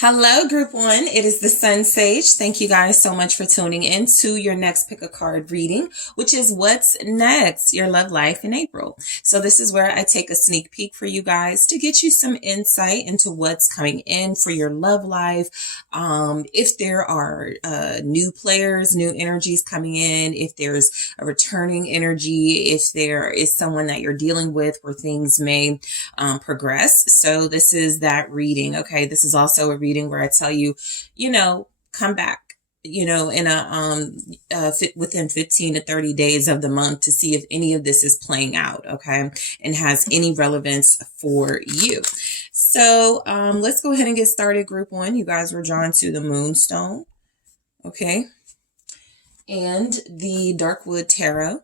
Hello, Group 1. It is the SunSage. Thank you guys so much for tuning in to your next pick a card reading, which is what's next, your love life in April. So this is where I take a sneak peek for you guys to get you some insight into what's coming in for your love life. If there are new players, new energies coming in, if there's a returning energy, if there is someone that you're dealing with where things may progress. So this is that reading. Okay, this is also a reading where I tell you, come back, in within 15 to 30 days of the month to see if any of this is playing out, okay, and has any relevance for you. So let's go ahead and get started, Group 1. You guys were drawn to the Moonstone, okay, and the Darkwood Tarot.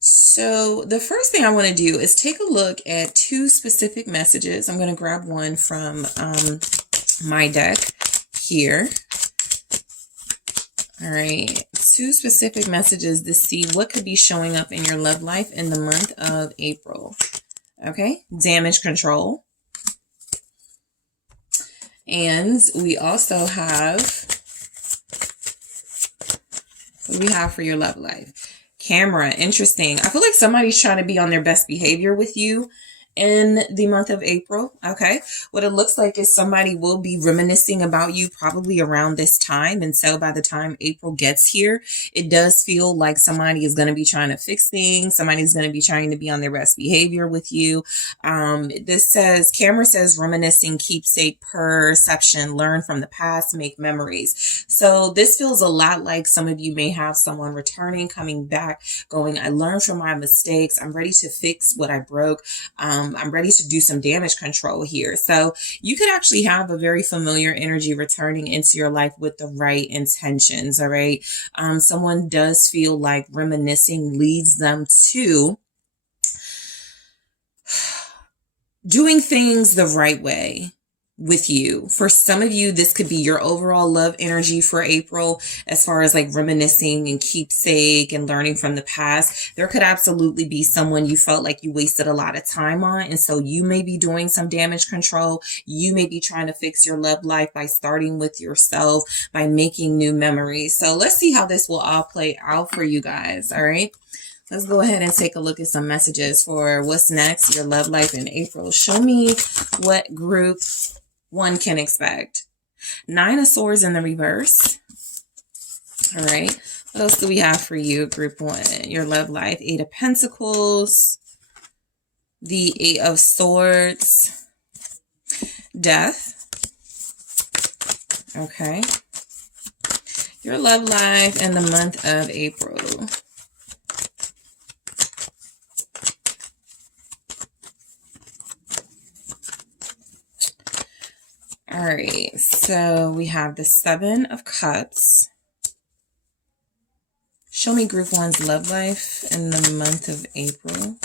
So the first thing I want to do is take a look at two specific messages. I'm going to grab one from my deck here. All right, two specific messages to see what could be showing up in your love life in the month of April. Okay, damage control. And we also have, what do we have for your love life? Camera, interesting. I feel like somebody's trying to be on their best behavior with you in the month of April. Okay. What it looks like is somebody will be reminiscing about you probably around this time. And so by the time April gets here, it does feel like somebody is going to be trying to fix things. Somebody's going to be trying to be on their best behavior with you. This says, camera says reminiscing, keepsake, perception, learn from the past, make memories. So this feels a lot like some of you may have someone returning, coming back, going, I learned from my mistakes. I'm ready to fix what I broke. I'm ready to do some damage control here. So you could actually have a very familiar energy returning into your life with the right intentions. All right. Someone does feel like reminiscing leads them to doing things the right way with you. For some of you, this could be your overall love energy for April, as far as like reminiscing and keepsake and learning from the past. There could absolutely be someone you felt like you wasted a lot of time on. And so you may be doing some damage control. You may be trying to fix your love life by starting with yourself, by making new memories. So let's see how this will all play out for you guys. All right. Let's go ahead and take a look at some messages for what's next, your love life in April. Show me what Group 1 can expect. 9 of Swords in the reverse. All right. What else do we have for you, Group 1? Your love life. 8 of Pentacles. The 8 of Swords. Death. Okay. Your love life in the month of April. All right, so we have the 7 of Cups. Show me Group 1's love life in the month of April.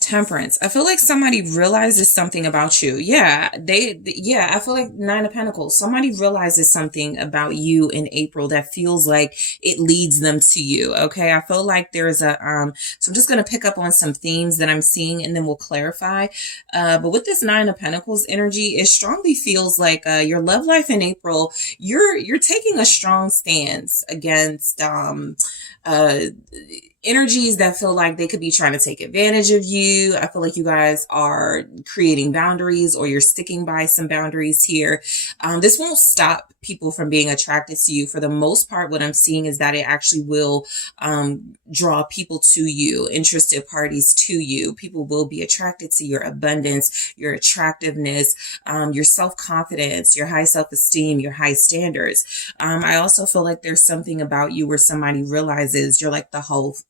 Temperance. I feel like somebody realizes something about you. Yeah, I feel like 9 of Pentacles. Somebody realizes something about you in April that feels like it leads them to you. Okay, I feel like there's a so I'm just going to pick up on some themes that I'm seeing and then we'll clarify. But with this 9 of Pentacles energy, it strongly feels like your love life in April, you're taking a strong stance against energies that feel like they could be trying to take advantage of you. I feel like you guys are creating boundaries, or you're sticking by some boundaries here. This won't stop people from being attracted to you. For the most part, what I'm seeing is that it actually will draw people to you, interested parties to you. People will be attracted to your abundance, your attractiveness, your self-confidence, your high self-esteem, your high standards. I also feel like there's something about you where somebody realizes you're like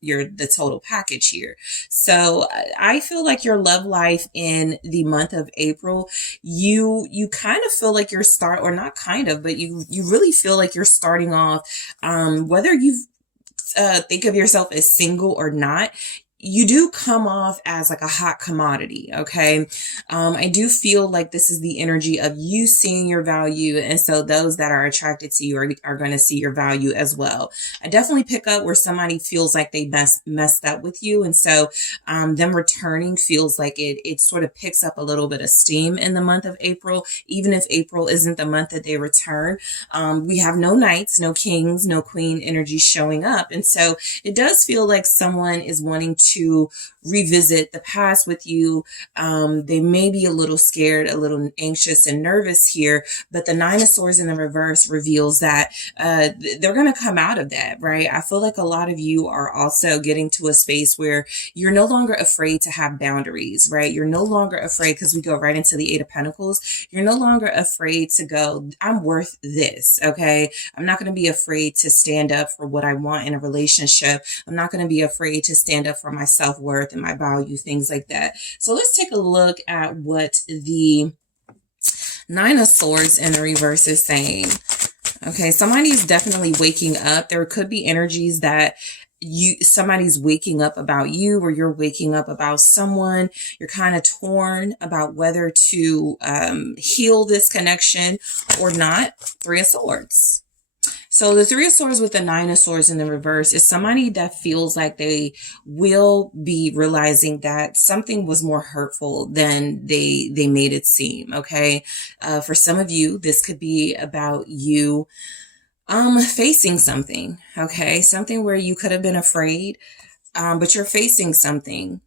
you're the total package here. So I feel like your love life in the month of April, you kind of feel like you're or not kind of, but you really feel like you're starting off, whether you think of yourself as single or not, you do come off as like a hot commodity, okay? I do feel like this is the energy of you seeing your value, and so those that are attracted to you are going to see your value as well. I definitely pick up where somebody feels like they messed up with you, and so them returning feels like it sort of picks up a little bit of steam in the month of April, even if April isn't the month that they return. We have no knights, no kings, no queen energy showing up, and so it does feel like someone is wanting to revisit the past with you. They may be a little scared, a little anxious and nervous here, but the Nine of Swords in the reverse reveals that they're going to come out of that, right? I feel like a lot of you are also getting to a space where you're no longer afraid to have boundaries, right? You're no longer afraid, because we go right into the Eight of Pentacles. You're no longer afraid to go, I'm worth this, okay? I'm not going to be afraid to stand up for what I want in a relationship. I'm not going to be afraid to stand up for my self-worth and my value, things like that. So let's take a look at what the Nine of Swords in the reverse is saying. Okay, somebody's definitely waking up. There could be energies that somebody's waking up about you, or you're waking up about someone. You're kind of torn about whether to heal this connection or not. Three of Swords. So the Three of Swords with the Nine of Swords in the reverse is somebody that feels like they will be realizing that something was more hurtful than they made it seem, okay? For some of you, this could be about you facing something, okay? Something where you could have been afraid, but you're facing something.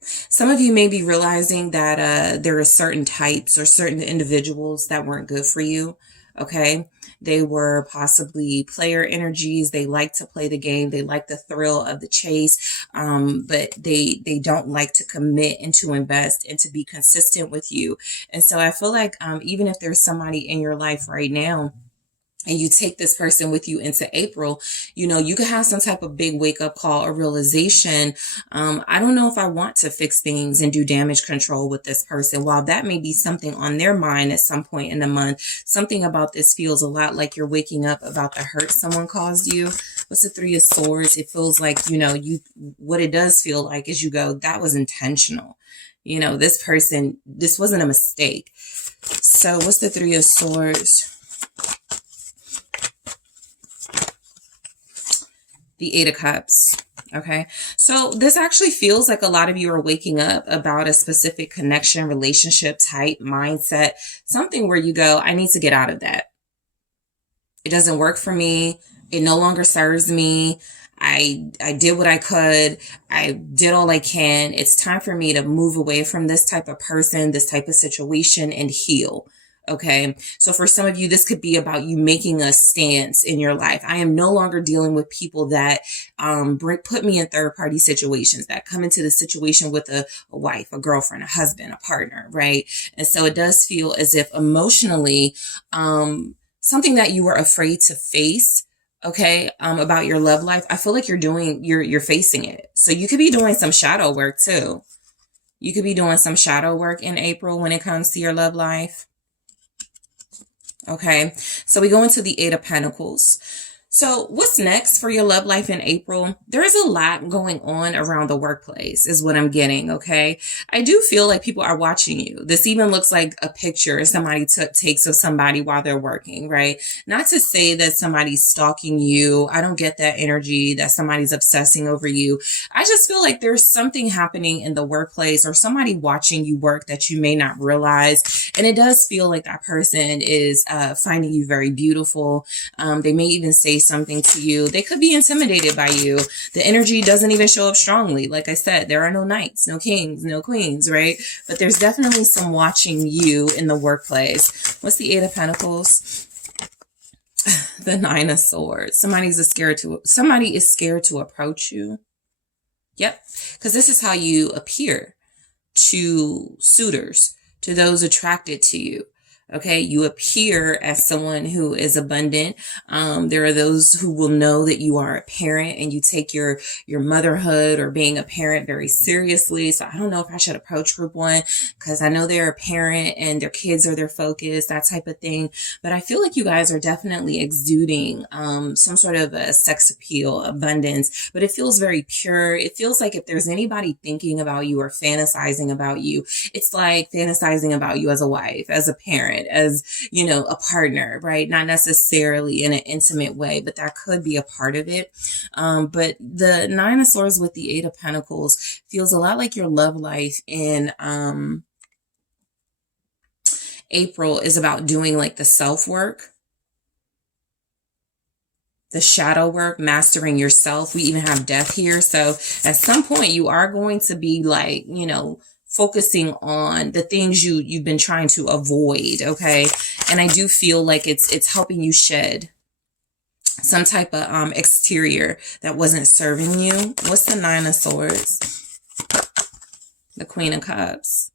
Some of you may be realizing that there are certain types or certain individuals that weren't good for you, okay? They were possibly player energies. They like to play the game. They like the thrill of the chase, but they don't like to commit and to invest and to be consistent with you. And so I feel like even if there's somebody in your life right now, and you take this person with you into April, you know, you could have some type of big wake up call or realization. I don't know if I want to fix things and do damage control with this person. While that may be something on their mind at some point in the month, something about this feels a lot like you're waking up about the hurt someone caused you. What's the Three of Swords? It feels like, you know, what it does feel like is you go, that was intentional. You know, this wasn't a mistake. So what's the Three of Swords? The Eight of Cups. Okay. So this actually feels like a lot of you are waking up about a specific connection, relationship type, mindset, something where you go, I need to get out of that. It doesn't work for me. It no longer serves me. I did what I could. I did all I can. It's time for me to move away from this type of person, this type of situation, and heal. Okay. So for some of you, this could be about you making a stance in your life. I am no longer dealing with people that put me in third party situations, that come into the situation with a wife, a girlfriend, a husband, a partner, right? And so it does feel as if emotionally, something that you were afraid to face, okay, about your love life, I feel like you're facing it. So you could be doing some shadow work too. You could be doing some shadow work in April when it comes to your love life. Okay, so we go into the Eight of Pentacles. So what's next for your love life in April? There is a lot going on around the workplace is what I'm getting, okay? I do feel like people are watching you. This even looks like a picture somebody takes of somebody while they're working, right? Not to say that somebody's stalking you. I don't get that energy that somebody's obsessing over you. I just feel like there's something happening in the workplace or somebody watching you work that you may not realize. And it does feel like that person is finding you very beautiful. They may even say something to you. They could be intimidated by you. The energy doesn't even show up strongly. Like I said, there are no knights, no kings, no queens, right? But there's definitely some watching you in the workplace. What's the Eight of Pentacles? The Nine of Swords. Somebody is scared to approach you. Yep. Because this is how you appear to suitors, to those attracted to you. Okay, you appear as someone who is abundant. There are those who will know that you are a parent and you take your motherhood or being a parent very seriously. So I don't know if I should approach group one because I know they're a parent and their kids are their focus, that type of thing. But I feel like you guys are definitely exuding some sort of a sex appeal, abundance, but it feels very pure. It feels like if there's anybody thinking about you or fantasizing about you, it's like fantasizing about you as a wife, as a parent, as, you know, a partner, right? Not necessarily in an intimate way, but that could be a part of it. But the Nine of Swords with the Eight of Pentacles feels a lot like your love life in April is about doing like the self work, the shadow work, mastering yourself. We even have death here. So at some point you are going to be like, you know, focusing on the things you've been trying to avoid. Okay. And I do feel like it's helping you shed some type of exterior that wasn't serving you. What's the Nine of Swords? The Queen of Cups.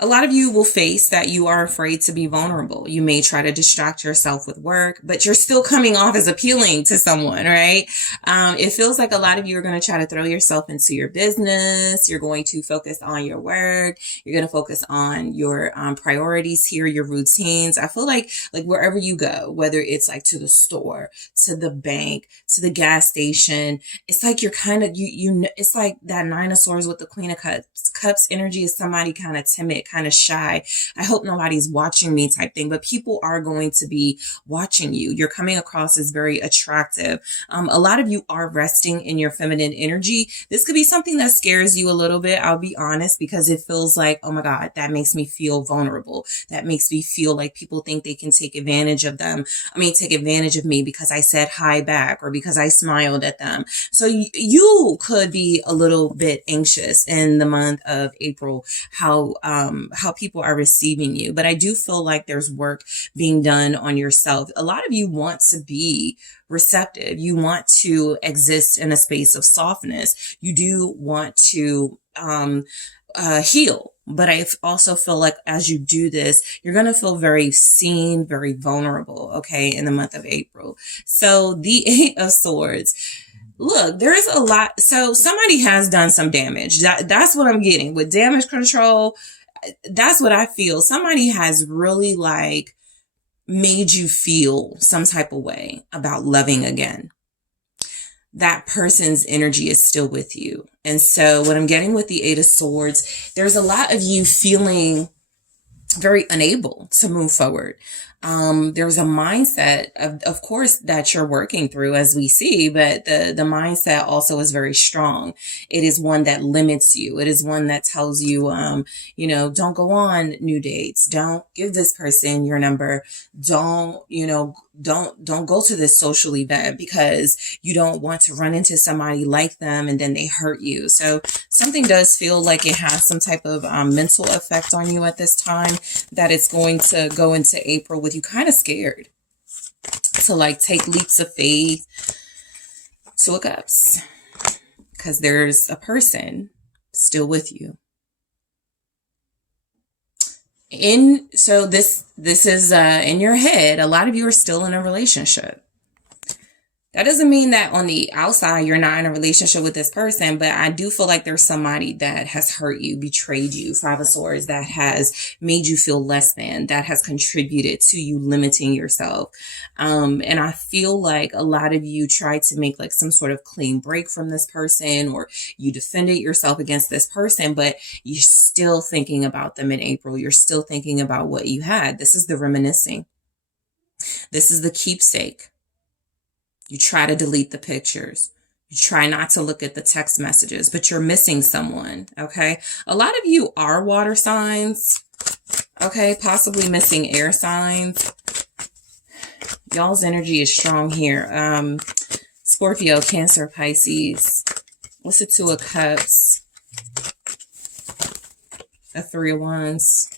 A lot of you will face that you are afraid to be vulnerable. You may try to distract yourself with work, but you're still coming off as appealing to someone, right? It feels like a lot of you are going to try to throw yourself into your business. You're going to focus on your work. You're going to focus on your priorities here, your routines. I feel like wherever you go, whether it's like to the store, to the bank, to the gas station, it's like you're kind of, it's like that Nine of Swords with the Queen of Cups energy is somebody kind of timid, kind of shy. I hope nobody's watching me type thing, but people are going to be watching you. You're coming across as very attractive. A lot of you are resting in your feminine energy. This could be something that scares you a little bit. I'll be honest, because it feels like, oh my God, that makes me feel vulnerable. That makes me feel like people think they can take advantage of them. Take advantage of me because I said hi back or because I smiled at them. So you could be a little bit anxious in the month of April, how people are receiving you. But I do feel like there's work being done on yourself. A lot of you want to be receptive. You want to exist in a space of softness. You do want to heal. But I also feel like as you do this, you're going to feel very seen, very vulnerable, okay, in the month of April. So the Eight of Swords. Look, there's a lot. So somebody has done some damage. That's what I'm getting with damage control. That's what I feel. Somebody has really like made you feel some type of way about loving again. That person's energy is still with you. And so what I'm getting with the Eight of Swords, there's a lot of you feeling very unable to move forward. There's a mindset of course, that you're working through as we see, but the mindset also is very strong. It is one that limits you. It is one that tells you, don't go on new dates. Don't give this person your number. Don't go to this social event because you don't want to run into somebody like them and then they hurt you. So something does feel like it has some type of mental effect on you at this time, that it's going to go into April with you kind of scared to like take leaps of faith. Two of Cups, because there's a person still with you. So this is in your head. A lot of you are still in a relationship. That doesn't mean that on the outside you're not in a relationship with this person, but I do feel like there's somebody that has hurt you, betrayed you, Five of Swords, that has made you feel less than, that has contributed to you limiting yourself. And I feel like a lot of you tried to make like some sort of clean break from this person, or you defended yourself against this person, but you're still thinking about them in April. You're still thinking about what you had. This is the reminiscing. This is the keepsake. You try to delete the pictures. You try not to look at the text messages, but you're missing someone, okay? A lot of you are water signs, okay? Possibly missing air signs. Y'all's energy is strong here. Scorpio, Cancer, Pisces. What's the Two of Cups? A Three of Wands.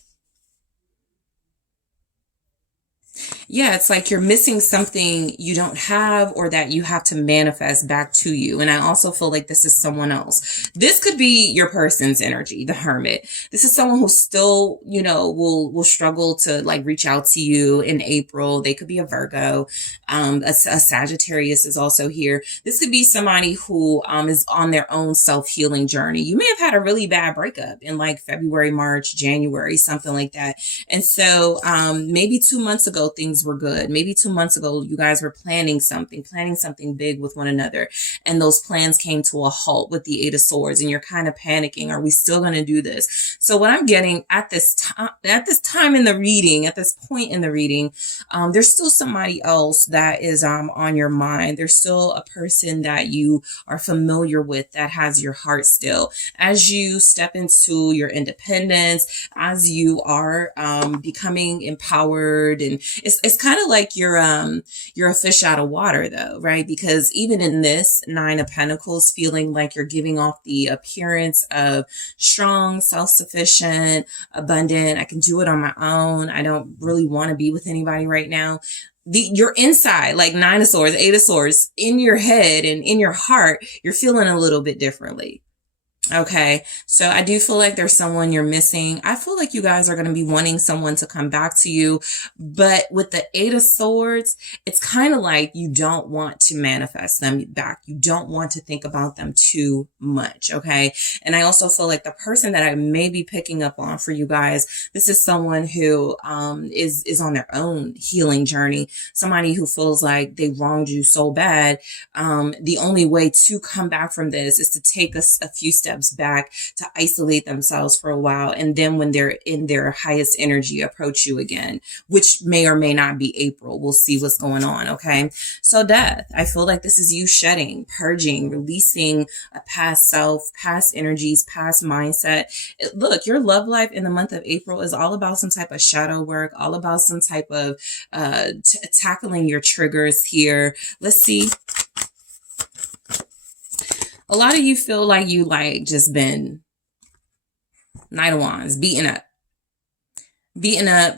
Yeah, it's like you're missing something you don't have or that you have to manifest back to you. And I also feel like this is someone else. This could be your person's energy, the hermit. This is someone who still, will struggle to like reach out to you in April. They could be a Virgo. A Sagittarius is also here. This could be somebody who is on their own self-healing journey. You may have had a really bad breakup in like February, March, January, something like that. And so maybe 2 months ago, things were good. Maybe 2 months ago, you guys were planning something big with one another. And those plans came to a halt with the Eight of Swords. And you're kind of panicking. Are we still going to do this? So what I'm getting at this time in the reading, at this point in the reading, there's still somebody else that is on your mind. There's still a person that you are familiar with that has your heart still. As you step into your independence, as you are becoming empowered, and it's kind of like you're a fish out of water though, right? Because even in this Nine of Pentacles, feeling like you're giving off the appearance of strong, self-sufficient, abundant, I can do it on my own, I don't really want to be with anybody right now. You're inside, like Nine of Swords, Eight of Swords, in your head and in your heart, you're feeling a little bit differently. Okay, so I do feel like there's someone you're missing. I feel like you guys are going to be wanting someone to come back to you. But with the Eight of Swords, it's kind of like you don't want to manifest them back. You don't want to think about them too much. Okay, and I also feel like the person that I may be picking up on for you guys, this is someone who is on their own healing journey. Somebody who feels like they wronged you so bad. The only way to come back from this is to take a few steps back, to isolate themselves for a while, and then when they're in their highest energy, approach you again, which may or may not be April. We'll see what's going on. Okay, so Death, I feel like this is you shedding, purging, releasing a past self, past energies, past mindset. Look, your love life in the month of April is all about some type of shadow work, all about some type of tackling your triggers here. Let's see. A lot of you feel like you just been Knight of Wands, beaten up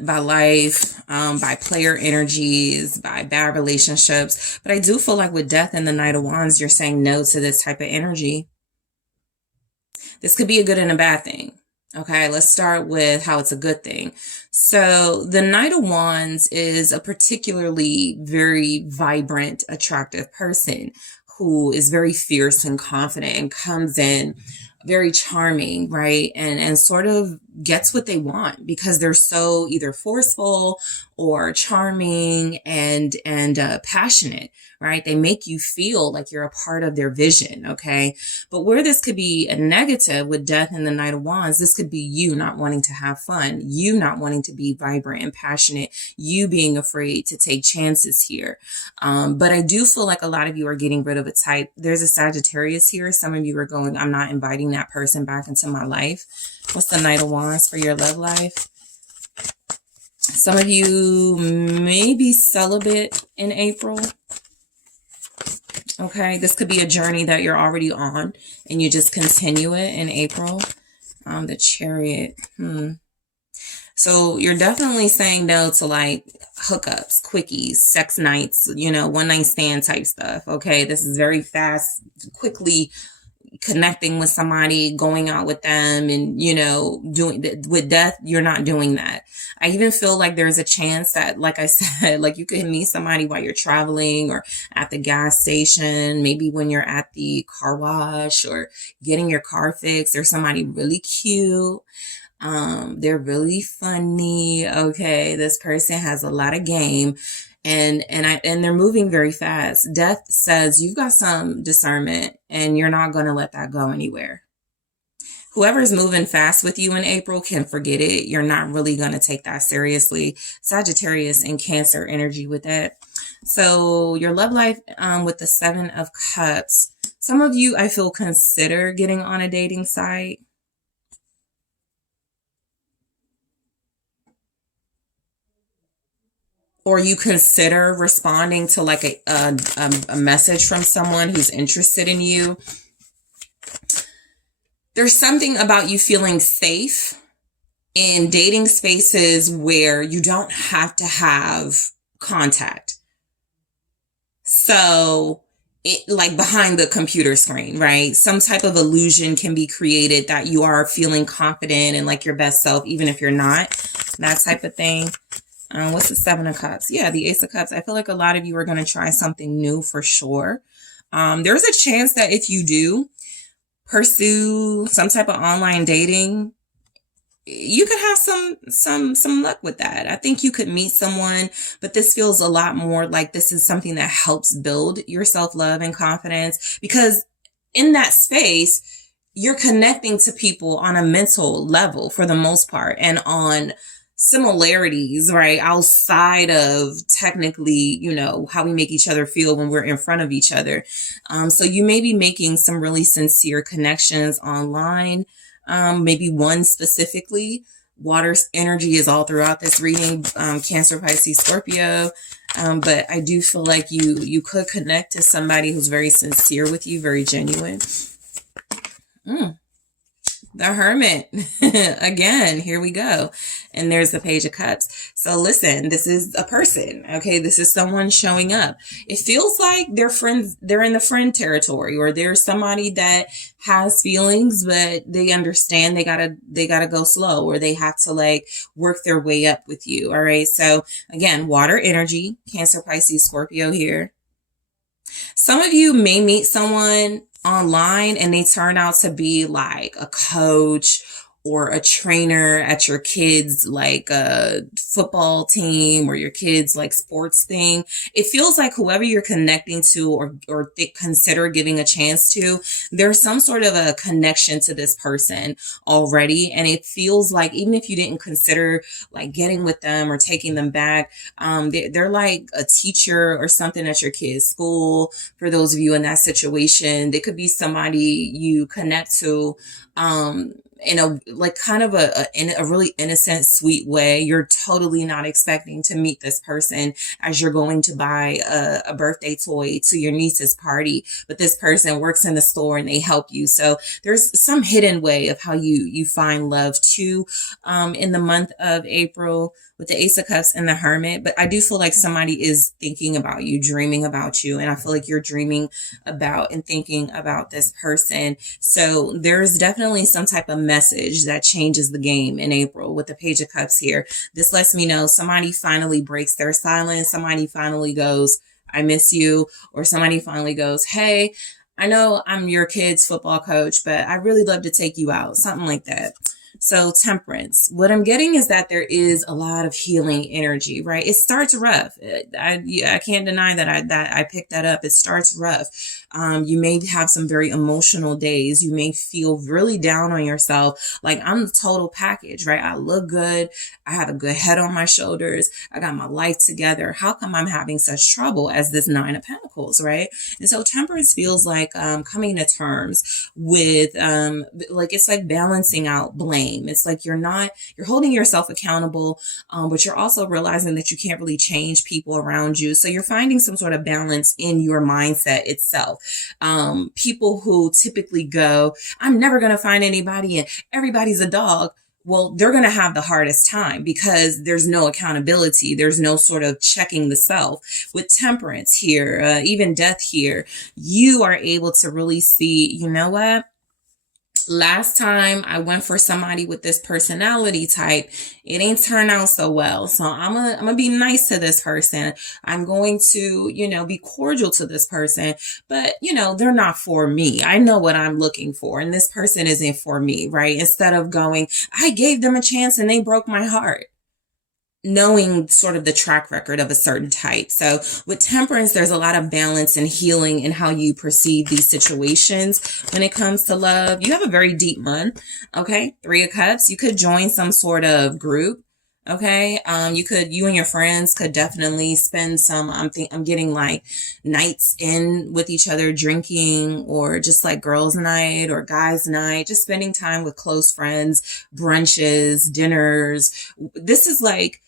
by life, by player energies, by bad relationships. But I do feel like with Death and the Knight of Wands, you're saying no to this type of energy. This could be a good and a bad thing. Okay, let's start with how it's a good thing. So the Knight of Wands is a particularly very vibrant, attractive person who is very fierce and confident and comes in very charming, right? And sort of gets what they want because they're so either forceful or charming and passionate, right? They make you feel like you're a part of their vision, okay? But where this could be a negative with Death and the Knight of Wands, this could be you not wanting to have fun, you not wanting to be vibrant and passionate, you being afraid to take chances here. But I do feel like a lot of you are getting rid of a type. There's a Sagittarius here. Some of you are going, I'm not inviting that person back into my life. What's the Knight of Wands for your love life? Some of you may be celibate in April. Okay, this could be a journey that you're already on and you just continue it in April. The Chariot. So you're definitely saying no to like hookups, quickies, sex nights, one night stand type stuff. Okay, this is very fast, quickly connecting with somebody, going out with them, and doing with Death, you're not doing that. I even feel like there's a chance that, like I said, like you could meet somebody while you're traveling or at the gas station, maybe when you're at the car wash or getting your car fixed. There's somebody really cute. They're really funny. Okay, this person has a lot of game. And they're moving very fast. Death says you've got some discernment and you're not going to let that go anywhere. Whoever's moving fast with you in April can forget it. You're not really going to take that seriously. Sagittarius and Cancer energy with that. So your love life with the Seven of Cups. Some of you, I feel, consider getting on a dating site. Or you consider responding to like a message from someone who's interested in you. There's something about you feeling safe in dating spaces where you don't have to have contact. So like behind the computer screen, right? Some type of illusion can be created that you are feeling confident and like your best self, even if you're not, that type of thing. What's the Seven of Cups? Yeah, the Ace of Cups. I feel like a lot of you are going to try something new for sure. There's a chance that if you do pursue some type of online dating, you could have some luck with that. I think you could meet someone, but this feels a lot more like this is something that helps build your self-love and confidence, because in that space, you're connecting to people on a mental level for the most part, and on similarities, right? Outside of technically, you know, how we make each other feel when we're in front of each other. So you may be making some really sincere connections online. Maybe one specifically. Water energy is all throughout this reading, Cancer, Pisces, Scorpio. But I do feel like you could connect to somebody who's very sincere with you, very genuine. The Hermit. Again, here we go. And there's the Page of Cups. So listen, this is a person, okay? This is someone showing up. It feels like they're friends, they're in the friend territory, or there's somebody that has feelings, but they understand they gotta go slow, or they have to like work their way up with you. All right. So again, water energy, Cancer, Pisces, Scorpio here. Some of you may meet someone online and they turn out to be like a coach or a trainer at your kids' like a football team or your kids' like sports thing. It feels like whoever you're connecting to or consider giving a chance to, there's some sort of a connection to this person already. And it feels like even if you didn't consider like getting with them or taking them back, they're like a teacher or something at your kid's school. For those of you in that situation, they could be somebody you connect to, in a like kind of in a really innocent, sweet way. You're totally not expecting to meet this person as you're going to buy a birthday toy to your niece's party, but this person works in the store and they help you. So there's some hidden way of how you find love too, in the month of April, with the Ace of Cups and the Hermit. But I do feel like somebody is thinking about you, dreaming about you. And I feel like you're dreaming about and thinking about this person. So there's definitely some type of message that changes the game in April with the Page of Cups here. This lets me know somebody finally breaks their silence. Somebody finally goes, I miss you. Or somebody finally goes, hey, I know I'm your kid's football coach, but I really love to take you out. Something like that. So Temperance, what I'm getting is that there is a lot of healing energy, right? It starts rough. I can't deny that I picked that up. It starts rough. You may have some very emotional days. You may feel really down on yourself. Like, I'm the total package, right? I look good. I have a good head on my shoulders. I got my life together. How come I'm having such trouble as this Nine of Pentacles, right? And so Temperance feels like coming to terms with like it's like balancing out blame. It's like you're holding yourself accountable, but you're also realizing that you can't really change people around you. So you're finding some sort of balance in your mindset itself. People who typically go, I'm never going to find anybody and everybody's a dog. Well, they're going to have the hardest time because there's no accountability. There's no sort of checking the self. With Temperance here, even Death here, you are able to really see, you know what? Last time I went for somebody with this personality type, it ain't turned out so well. So I'm gonna be nice to this person. I'm going to, be cordial to this person, but they're not for me. I know what I'm looking for and this person isn't for me, right? Instead of going, I gave them a chance and they broke my heart. Knowing sort of the track record of a certain type. So with Temperance, there's a lot of balance and healing in how you perceive these situations when it comes to love. You have a very deep month. Okay. Three of Cups. You could join some sort of group. Okay. You and your friends could definitely spend some, I'm getting like nights in with each other, drinking, or just like girls' night or guys' night, just spending time with close friends, brunches, dinners. This is like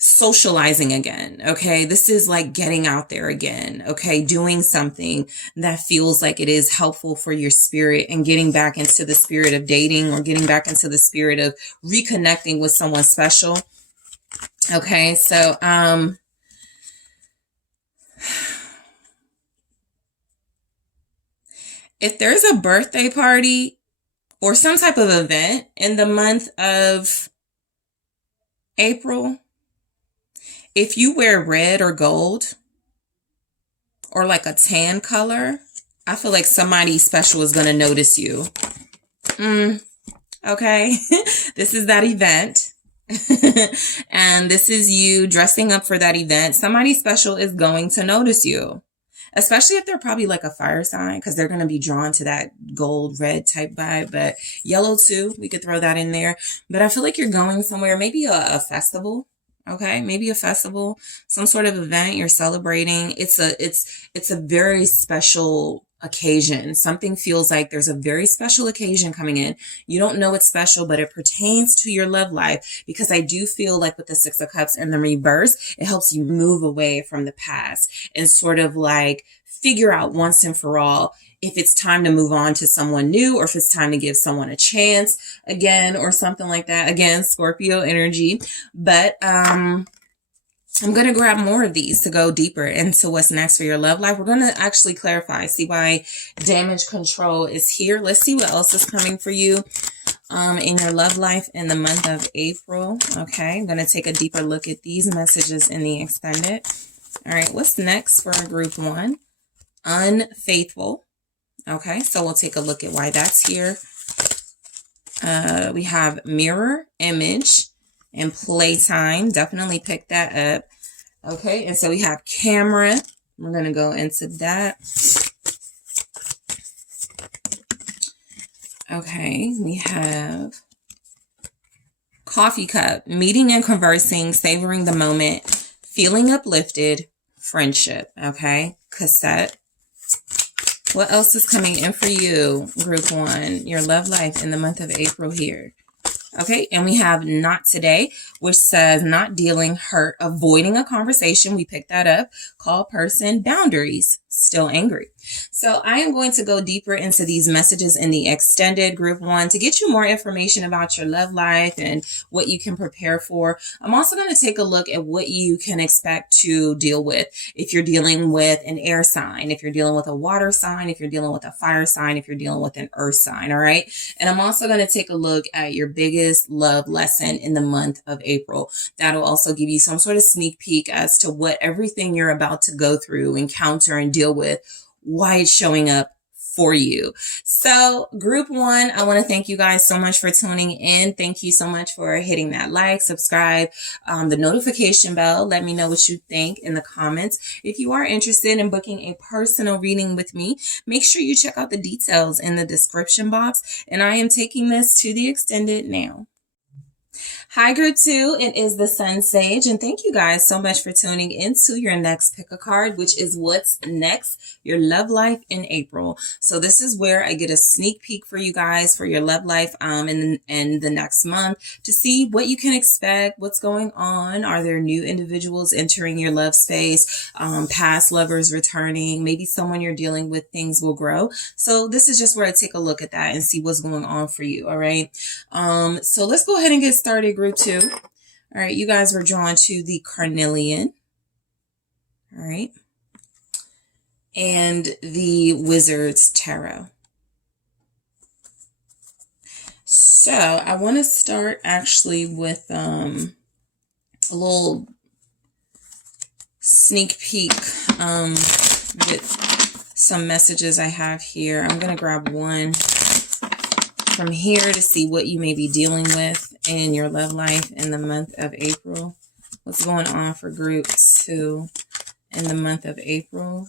socializing again. Okay. This is like getting out there again. Okay. Doing something that feels like it is helpful for your spirit and getting back into the spirit of dating or getting back into the spirit of reconnecting with someone special. Okay. So, If there's a birthday party or some type of event in the month of April, if you wear red or gold or like a tan color, I feel like somebody special is going to notice you. Okay. This is that event. And this is you dressing up for that event. Somebody special is going to notice you. Especially if they're probably like a fire sign, because they're going to be drawn to that gold, red type vibe. But yellow too, we could throw that in there. But I feel like you're going somewhere, maybe a festival. Okay, maybe a festival, some sort of event you're celebrating. It's a very special occasion. Something feels like there's a very special occasion coming in. You don't know it's special, but it pertains to your love life, because I do feel like with the Six of Cups and the reverse, it helps you move away from the past and sort of like figure out once and for all if it's time to move on to someone new, or if it's time to give someone a chance again, or something like that. Again, Scorpio energy. But I'm going to grab more of these to go deeper into what's next for your love life. We're going to actually clarify, see why damage control is here. Let's see what else is coming for you in your love life in the month of April. Okay, I'm going to take a deeper look at these messages in the extended. All right, what's next for group 1? Unfaithful. Okay, so we'll take a look at why that's here. We have mirror image and playtime. Definitely pick that up. Okay, and so we have camera. We're going to go into that. Okay, we have coffee cup, meeting and conversing, savoring the moment, feeling uplifted, friendship. Okay, cassette. What else is coming in for you, group 1, your love life in the month of April here? Okay, and we have not today, which says not dealing, hurt, avoiding a conversation. We picked that up. Call person, boundaries, still angry. So I am going to go deeper into these messages in the extended group 1 to get you more information about your love life and what you can prepare for. I'm also going to take a look at what you can expect to deal with if you're dealing with an air sign, if you're dealing with a water sign, if you're dealing with a fire sign, if you're dealing with an earth sign. All right. And I'm also going to take a look at your biggest love lesson in the month of April. That'll also give you some sort of sneak peek as to what everything you're about to go through, encounter, and deal with, why it's showing up for you. So group 1, I want to thank you guys so much for tuning in. Thank you so much for hitting that like, subscribe, the notification bell. Let me know what you think in the comments. If you are interested in booking a personal reading with me, make sure you check out the details in the description box. And I am taking this to the extended now. Hi, group 2. It is the SunSage, and thank you guys so much for tuning into your next pick a card, which is what's next, your love life in April. So this is where I get a sneak peek for you guys for your love life in the next month to see what you can expect, what's going on. Are there new individuals entering your love space, past lovers returning, maybe someone you're dealing with, things will grow. So this is just where I take a look at that and see what's going on for you. All right. So let's go ahead and get started, group 2. All right, you guys were drawn to the carnelian. All right. And the Wizard's Tarot. So I want to start actually with a little sneak peek with some messages I have here. I'm going to grab one from here to see what you may be dealing with in your love life in the month of April. What's going on for group 2 in the month of April?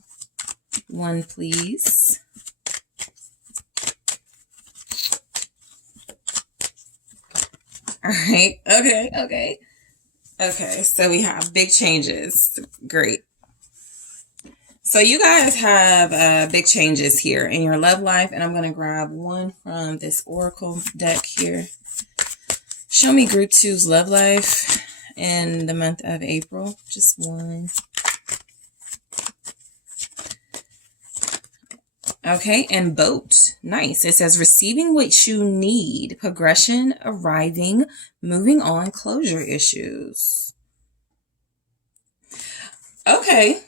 One, please. All right. Okay. So we have big changes. Great. So you guys have big changes here in your love life. And I'm going to grab one from this Oracle deck here. Show me group 2's love life in the month of April. Just one. Okay, and boat. Nice. It says receiving what you need, progression, arriving, moving on, closure issues. Okay.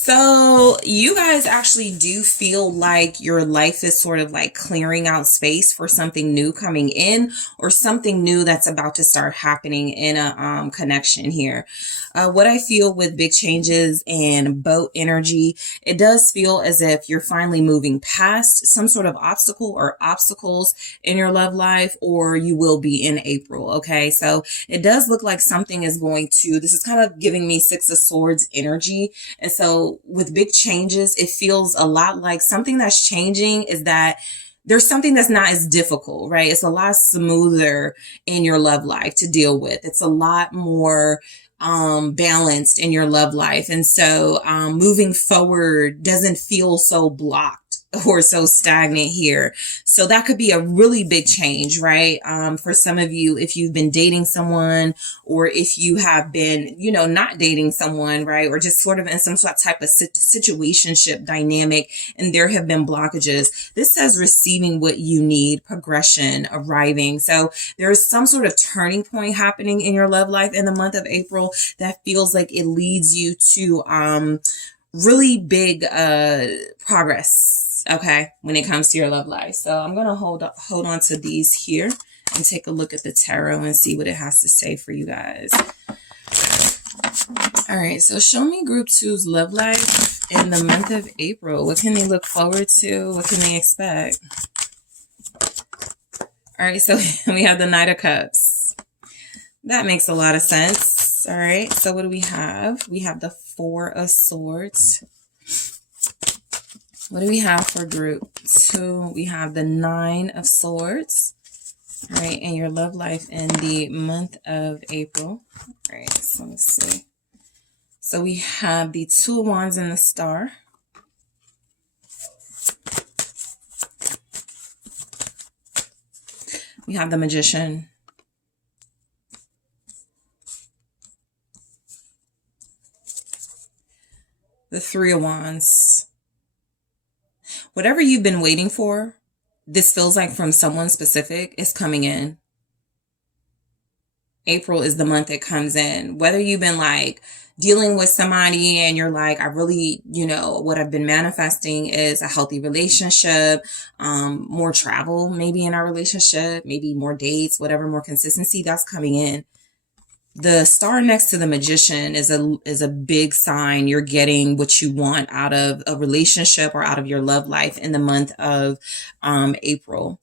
So you guys actually do feel like your life is sort of like clearing out space for something new coming in, or something new that's about to start happening in a connection here. What I feel with big changes and boat energy, it does feel as if you're finally moving past some sort of obstacle or obstacles in your love life, or you will be in April. Okay. So it does look like something is going to, this is kind of giving me Six of Swords energy. And so with big changes, it feels a lot like something that's changing is that there's something that's not as difficult, right? It's a lot smoother in your love life to deal with. It's a lot more balanced in your love life. And so moving forward doesn't feel so blocked or so stagnant here. So that could be a really big change, right? For some of you, if you've been dating someone, or if you have been, you know, not dating someone, right? Or just sort of in some sort of type of situationship dynamic, and there have been blockages. This says receiving what you need, progression, arriving. So there's some sort of turning point happening in your love life in the month of April that feels like it leads you to really big progress, okay, when it comes to your love life. So I'm going to hold on to these here and take a look at the tarot and see what it has to say for you guys. All right, so show me group 2's love life in the month of April. What can they look forward to? What can they expect? All right, so we have the Knight of Cups. That makes a lot of sense. All right, so what do we have? We have the Four of Swords. What do we have for group 2? We have the Nine of Swords. All right, and your love life in the month of April. All right, so let's see. So we have the Two of Wands and the Star. We have the Magician. The Three of Wands. Whatever you've been waiting for, this feels like from someone specific, is coming in. April is the month it comes in. Whether you've been like dealing with somebody and you're like, I really, you know, what I've been manifesting is a healthy relationship, more travel maybe in our relationship, maybe more dates, whatever, more consistency, that's coming in. The star next to the Magician is a big sign you're getting what you want out of a relationship or out of your love life in the month of April.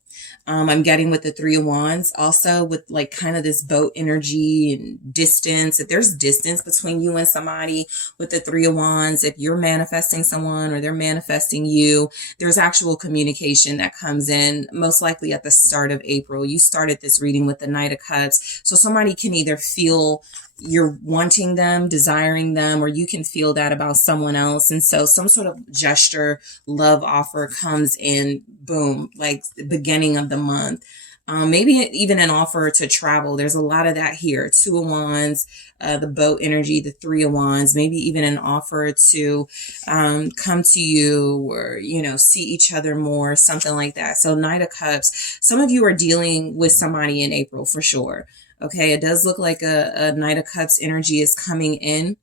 I'm getting with the Three of Wands also with like kind of this boat energy and distance. If there's distance between you and somebody with the Three of Wands, if you're manifesting someone or they're manifesting you, there's actual communication that comes in most likely at the start of April. You started this reading with the Knight of Cups. So somebody can either feel you're wanting them, desiring them, or you can feel that about someone else. And so some sort of gesture, love offer comes in, boom, like the beginning of the month. Maybe even an offer to travel. There's a lot of that here. Two of Wands, the boat energy, the Three of Wands, maybe even an offer to come to you or, you know, see each other more, something like that. So Knight of Cups, some of you are dealing with somebody in April for sure. Okay, it does look like a Knight of Cups energy is coming in.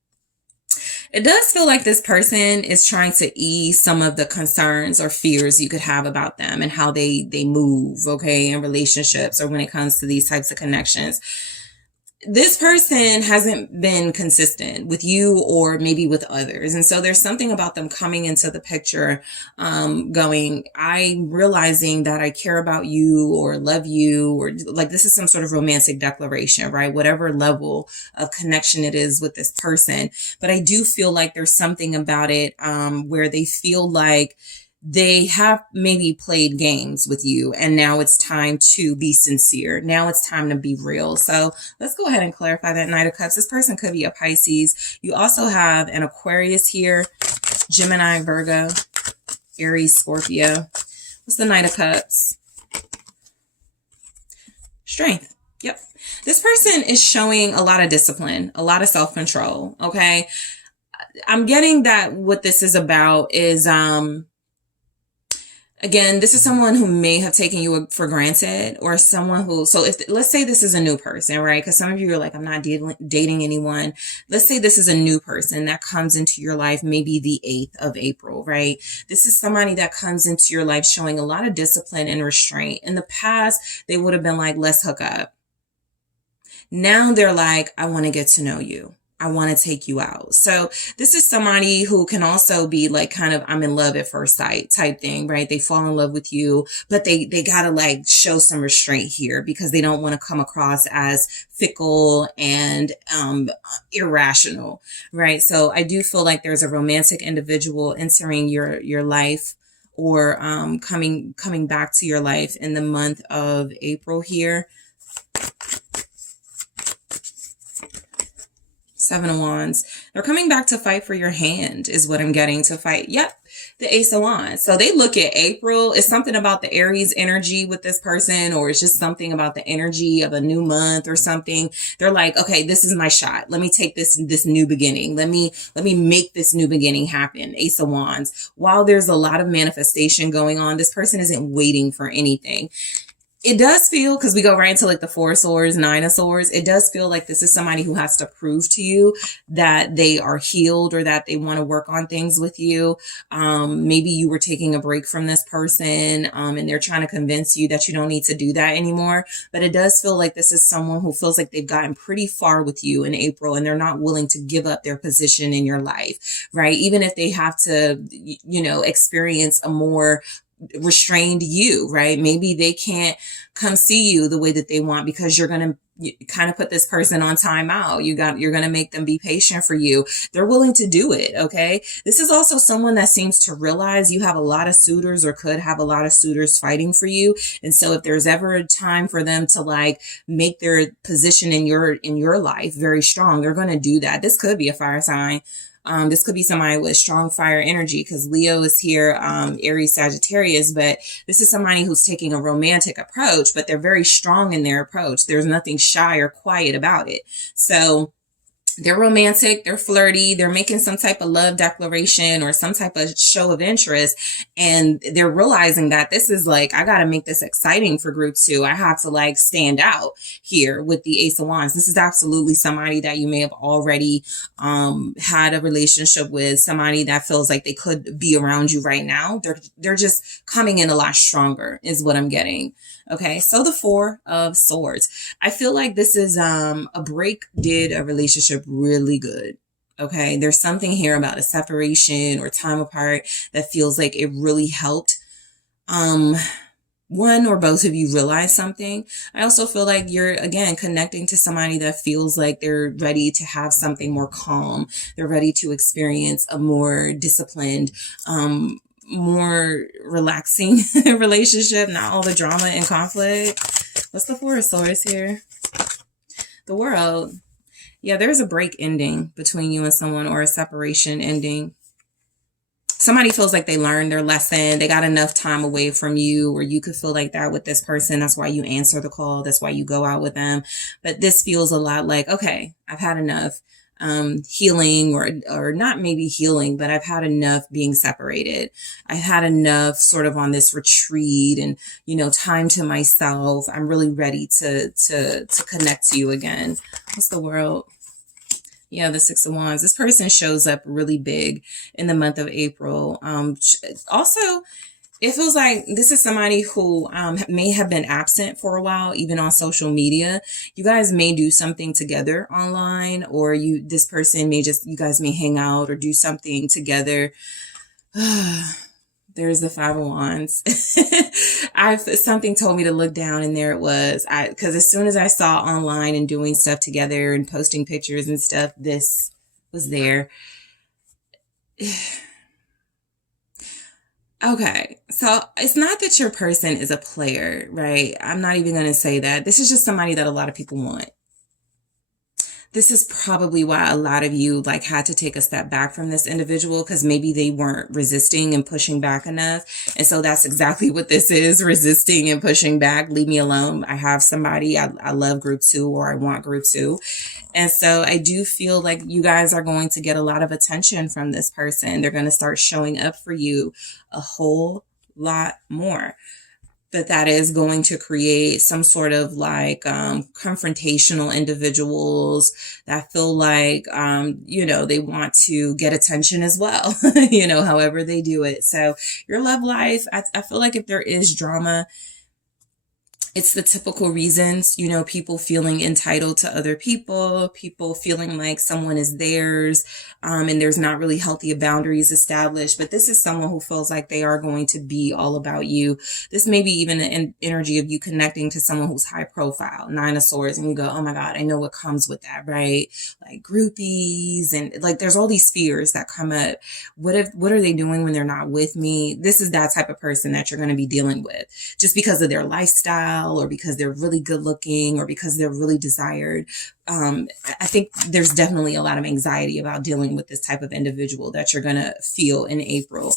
It does feel like this person is trying to ease some of the concerns or fears you could have about them and how they move, okay, in relationships or when it comes to these types of connections. This person hasn't been consistent with you or maybe with others. And so there's something about them coming into the picture, going, I'm realizing that I care about you or love you, or like this is some sort of romantic declaration, right? Whatever level of connection it is with this person. But I do feel like there's something about it, where they feel like they have maybe played games with you and now it's time to be sincere. Now it's time to be real. So let's go ahead and clarify that Knight of Cups. This person could be a Pisces. You also have an Aquarius here, Gemini, Virgo, Aries, Scorpio. What's the Knight of Cups? Strength. Yep. This person is showing a lot of discipline, a lot of self-control. Okay. I'm getting that what this is about is, Again, this is someone who may have taken you for granted, or someone who, so if, let's say this is a new person, right? Because some of you are like, I'm not dating anyone. Let's say this is a new person that comes into your life, maybe the 8th of April, right? This is somebody that comes into your life showing a lot of discipline and restraint. In the past, they would have been like, let's hook up. Now they're like, I want to get to know you. I want to take you out. So this is somebody who can also be like kind of I'm in love at first sight type thing, right? They fall in love with you, but they gotta like show some restraint here because they don't want to come across as fickle and irrational, right? So I do feel like there's a romantic individual entering your life, or coming back to your life in the month of April here. 7 of Wands. They're coming back to fight for your hand is what I'm getting, to fight. Yep. The Ace of Wands. So they look at April. It's something about the Aries energy with this person, or it's just something about the energy of a new month or something. They're like, okay, this is my shot. Let me take this new beginning. Let me make this new beginning happen. Ace of Wands. While there's a lot of manifestation going on, this person isn't waiting for anything. It does feel, because we go right into like the 4 of Swords, 9 of Swords, it does feel like this is somebody who has to prove to you that they are healed, or that they want to work on things with you. Maybe you were taking a break from this person, and they're trying to convince you that you don't need to do that anymore. But it does feel like this is someone who feels like they've gotten pretty far with you in April, and they're not willing to give up their position in your life, right? Even if they have to, experience a more restrained you, right? Maybe they can't come see you the way that they want because you're going to kind of put this person on timeout. You're going to make them be patient for you. They're willing to do it. Okay. This is also someone that seems to realize you have a lot of suitors, or could have a lot of suitors fighting for you. And so if there's ever a time for them to like make their position in your life very strong, they're going to do that. This could be a fire sign. This could be somebody with strong fire energy, because Leo is here, Aries, Sagittarius, but this is somebody who's taking a romantic approach, but they're very strong in their approach. There's nothing shy or quiet about it. So they're romantic, they're flirty, they're making some type of love declaration or some type of show of interest. And they're realizing that this is like, I got to make this exciting for group 2. I have to like stand out here with the Ace of Wands. This is absolutely somebody that you may have already had a relationship with, somebody that feels like they could be around you right now. They're just coming in a lot stronger is what I'm getting. Okay, so the 4 of Swords. I feel like this is a break did a relationship really good. Okay, there's something here about a separation or time apart that feels like it really helped one or both of you realize something. I also feel like you're, again, connecting to somebody that feels like they're ready to have something more calm. They're ready to experience a more disciplined, more relaxing relationship, not all the drama and conflict. What's the 4 of Swords here? The World. Yeah, there's a break ending between you and someone, or a separation ending. Somebody feels like they learned their lesson. They got enough time away from you, or you could feel like that with this person. That's why you answer the call. That's why you go out with them. But this feels a lot like, okay, I've had enough. Healing, or not maybe healing, but I've had enough being separated. I've had enough sort of on this retreat and, time to myself. I'm really ready to connect to you again. What's the World? Yeah, the 6 of Wands. This person shows up really big in the month of April. Also, it feels like this is somebody who may have been absent for a while, even on social media. You guys may do something together online, or this person may you guys may hang out or do something together. There's the 5 of Wands. Something told me to look down, and there it was. Because as soon as I saw online and doing stuff together and posting pictures and stuff, this was there. Okay, so it's not that your person is a player, right? I'm not even going to say that. This is just somebody that a lot of people want. This is probably why a lot of you had to take a step back from this individual, because maybe they weren't resisting and pushing back enough. And so that's exactly what this is, resisting and pushing back. Leave me alone. I have somebody. I love group 2, or I want group 2. And so I do feel like you guys are going to get a lot of attention from this person. They're going to start showing up for you a whole lot more. But that is going to create some sort of like confrontational individuals that feel like, they want to get attention as well, however they do it. So your love life, I feel like if there is drama, it's the typical reasons, people feeling entitled to other people feeling like someone is theirs, and there's not really healthy boundaries established. But this is someone who feels like they are going to be all about you. This may be even an energy of you connecting to someone who's high profile, Nine of Swords, and you go, oh my God, I know what comes with that, right? Like groupies, and like there's all these fears that come up. What are they doing when they're not with me? This is that type of person that you're going to be dealing with, just because of their lifestyle, or because they're really good looking, or because they're really desired. I think there's definitely a lot of anxiety about dealing with this type of individual that you're going to feel in April.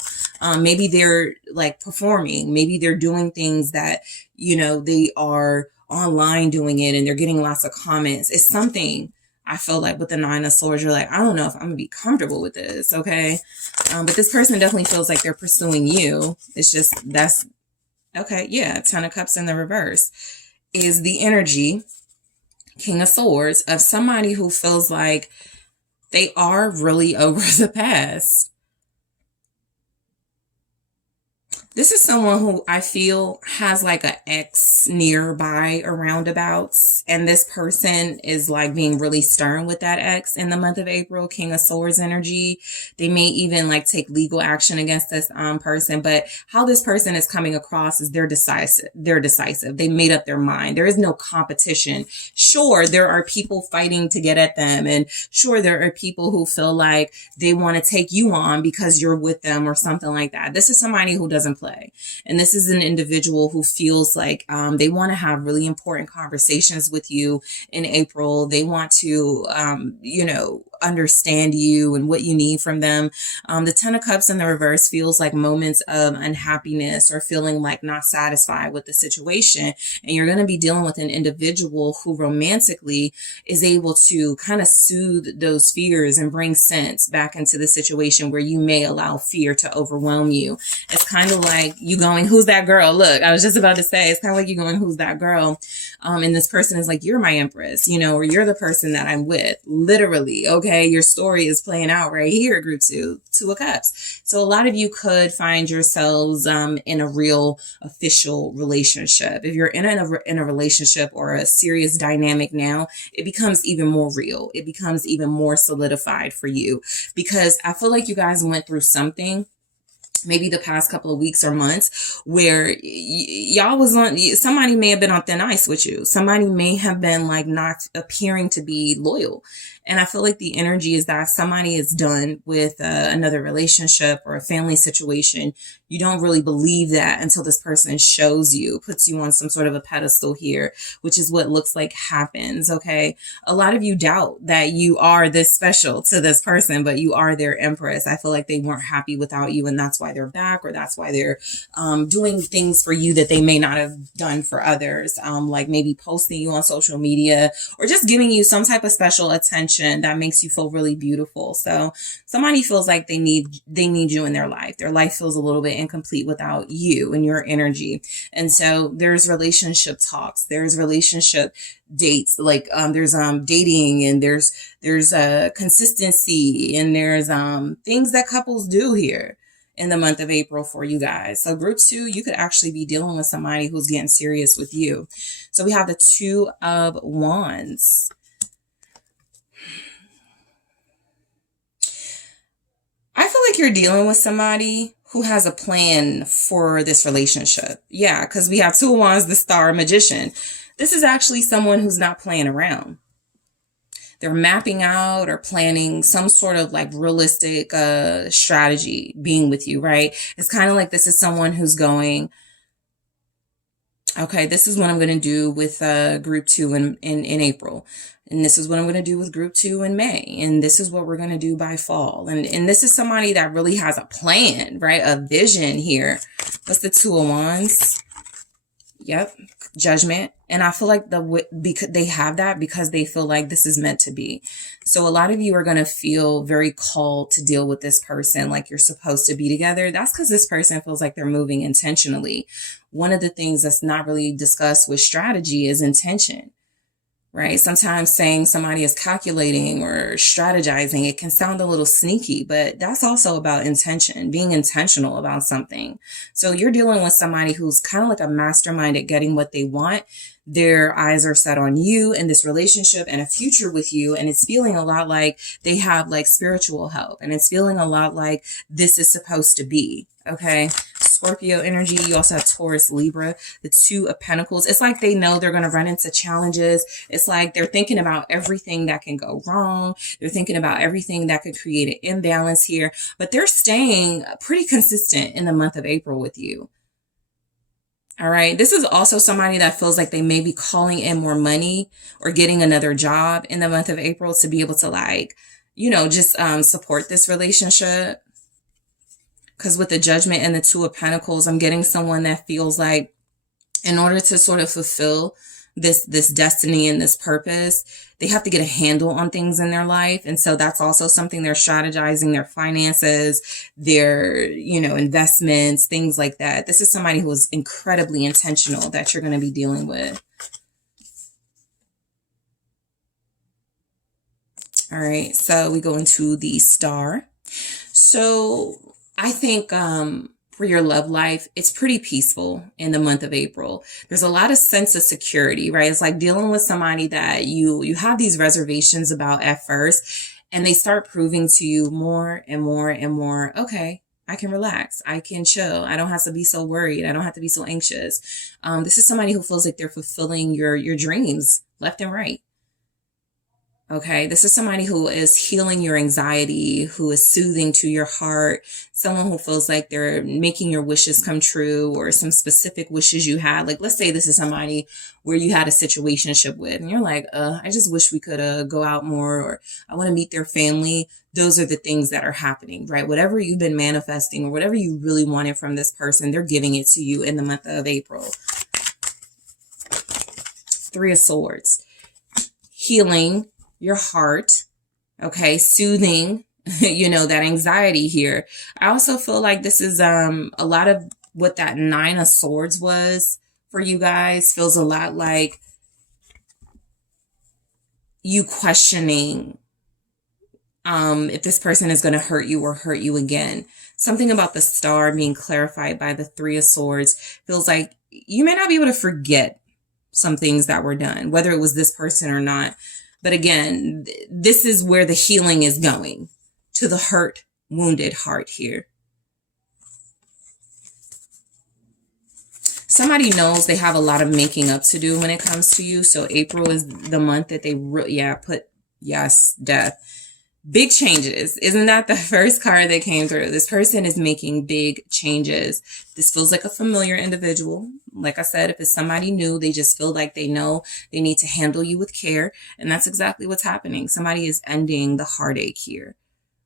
Maybe they're like performing, maybe they're doing things that, they are online doing it and they're getting lots of comments. It's something, I feel like with the Nine of Swords, you're like, I don't know if I'm gonna be comfortable with this. Okay. But this person definitely feels like they're pursuing you. It's just, okay, yeah, Ten of Cups in the reverse is the energy, King of Swords, of somebody who feels like they are really over the past. This is someone who I feel has like an ex nearby or roundabouts, and this person is like being really stern with that ex in the month of April, King of Swords energy. They may even like take legal action against this person, but how this person is coming across is they're decisive. They made up their mind. There is no competition. Sure, there are people fighting to get at them, and sure, there are people who feel like they want to take you on because you're with them or something like that. This is somebody who doesn't play. And this is an individual who feels like they want to have really important conversations with you in April. They want to, understand you and what you need from them. The Ten of Cups in the reverse feels like moments of unhappiness or feeling like not satisfied with the situation. And you're going to be dealing with an individual who romantically is able to kind of soothe those fears and bring sense back into the situation where you may allow fear to overwhelm you. It's kind of like you going, who's that girl? Look, I was just about to say, it's kind of like you going, who's that girl? And this person is like, you're my empress, or you're the person that I'm with, literally. Okay. Your story is playing out right here, group two of Cups. So a lot of you could find yourselves in a real official relationship. If you're in a relationship or a serious dynamic now, it becomes even more real. It becomes even more solidified for you, because I feel like you guys went through something maybe the past couple of weeks or months where y'all was on, somebody may have been on thin ice with you. Somebody may have been like not appearing to be loyal. And I feel like the energy is that somebody is done with another relationship or a family situation. You don't really believe that until this person shows you, puts you on some sort of a pedestal here, which is what looks like happens. Okay. A lot of you doubt that you are this special to this person, but you are their empress. I feel like they weren't happy without you, and that's why they're back, or that's why they're doing things for you that they may not have done for others. Like maybe posting you on social media or just giving you some type of special attention that makes you feel really beautiful. So somebody feels like they need you in their life. Their life feels a little bit incomplete without you and your energy. And so there's relationship talks, there's relationship dates, like there's dating, and there's consistency, and there's things that couples do here in the month of April for you guys. So group two, you could actually be dealing with somebody who's getting serious with you. So we have the Two of Wands. I feel like you're dealing with somebody who has a plan for this relationship. Yeah, because we have Two of Wands, the Star, Magician. This is actually someone who's not playing around. They're mapping out or planning some sort of like realistic strategy being with you, right? It's kind of like this is someone who's going, okay, this is what I'm going to do with group two in April. And this is what I'm going to do with group two in May. And this is what we're going to do by fall. And this is somebody that really has a plan, right? A vision here. What's the Two of Wands? Yep. Judgment. And I feel like because they have that because they feel like this is meant to be. So a lot of you are going to feel very called to deal with this person like you're supposed to be together. That's because this person feels like they're moving intentionally. One of the things that's not really discussed with strategy is intention. Right? Sometimes saying somebody is calculating or strategizing, it can sound a little sneaky, but that's also about intention, being intentional about something. So you're dealing with somebody who's kind of like a mastermind at getting what they want. Their eyes are set on you and this relationship and a future with you. And it's feeling a lot like they have like spiritual help. And it's feeling a lot like this is supposed to be. Okay. Scorpio energy. You also have Taurus, Libra, the Two of Pentacles. It's like they know they're going to run into challenges. It's like they're thinking about everything that can go wrong. They're thinking about everything that could create an imbalance here, but they're staying pretty consistent in the month of April with you. All right. This is also somebody that feels like they may be calling in more money or getting another job in the month of April to be able to like, just support this relationship. Because with the Judgment and the Two of Pentacles, I'm getting someone that feels like in order to sort of fulfill this destiny and this purpose, they have to get a handle on things in their life. And so that's also something they're strategizing, their finances, their, investments, things like that. This is somebody who is incredibly intentional that you're going to be dealing with. All right. So we go into the Star. So I think for your love life, it's pretty peaceful in the month of April. There's a lot of sense of security, right? It's like dealing with somebody that you have these reservations about at first, and they start proving to you more and more and more, okay, I can relax. I can chill. I don't have to be so worried. I don't have to be so anxious. This is somebody who feels like they're fulfilling your dreams left and right. Okay, this is somebody who is healing your anxiety, who is soothing to your heart, someone who feels like they're making your wishes come true or some specific wishes you had. Like, let's say this is somebody where you had a situationship with and you're like, I just wish we could go out more, or I want to meet their family. Those are the things that are happening, right? Whatever you've been manifesting or whatever you really wanted from this person, they're giving it to you in the month of April. Three of Swords, healing your heart, okay, soothing, that anxiety here. I also feel like this is a lot of what that Nine of Swords was for you guys. Feels a lot like you questioning if this person is going to hurt you or hurt you again. Something about the Star being clarified by the Three of Swords feels like you may not be able to forget some things that were done, whether it was this person or not. But again, this is where the healing is going, to the hurt, wounded heart here. Somebody knows they have a lot of making up to do when it comes to you. So April is the month that they death. Big changes. Isn't that the first card that came through? This person is making big changes. This feels like a familiar individual. Like I said, if it's somebody new, they just feel like they know they need to handle you with care. And that's exactly what's happening. Somebody is ending the heartache here,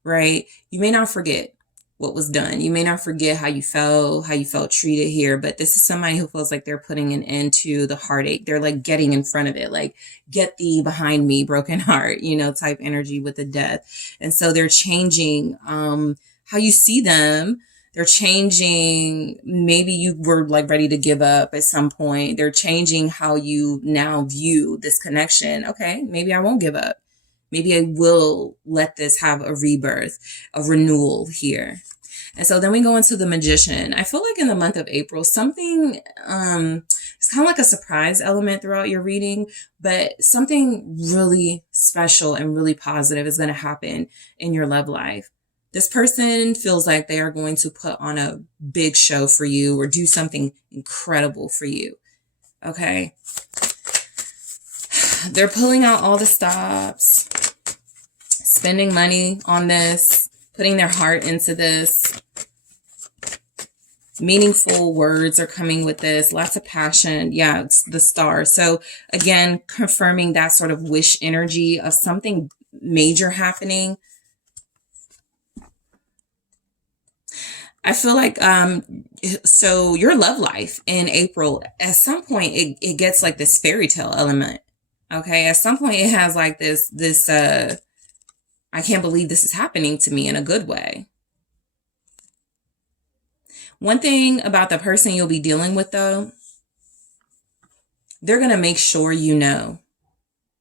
right? You may not forget what was done. You may not forget how you felt treated here, but this is somebody who feels like they're putting an end to the heartache. They're like getting in front of it, like get thee behind me, broken heart, type energy with the Death. And so they're changing how you see them. They're changing, maybe you were like ready to give up at some point. They're changing how you now view this connection. Okay, maybe I won't give up. Maybe I will let this have a rebirth, a renewal here. And so then we go into the Magician. I feel like in the month of April, something, it's kind of like a surprise element throughout your reading, but something really special and really positive is going to happen in your love life. This person feels like they are going to put on a big show for you or do something incredible for you. Okay. They're pulling out all the stops, spending money on this, putting their heart into this. Meaningful words are coming with this. Lots of passion. Yeah, it's the Star. So again, confirming that sort of wish energy of something major happening. I feel like so your love life in April, at some point it gets like this fairy tale element. Okay, at some point it has like this I can't believe this is happening to me in a good way. One thing about the person you'll be dealing with though, they're going to make sure you know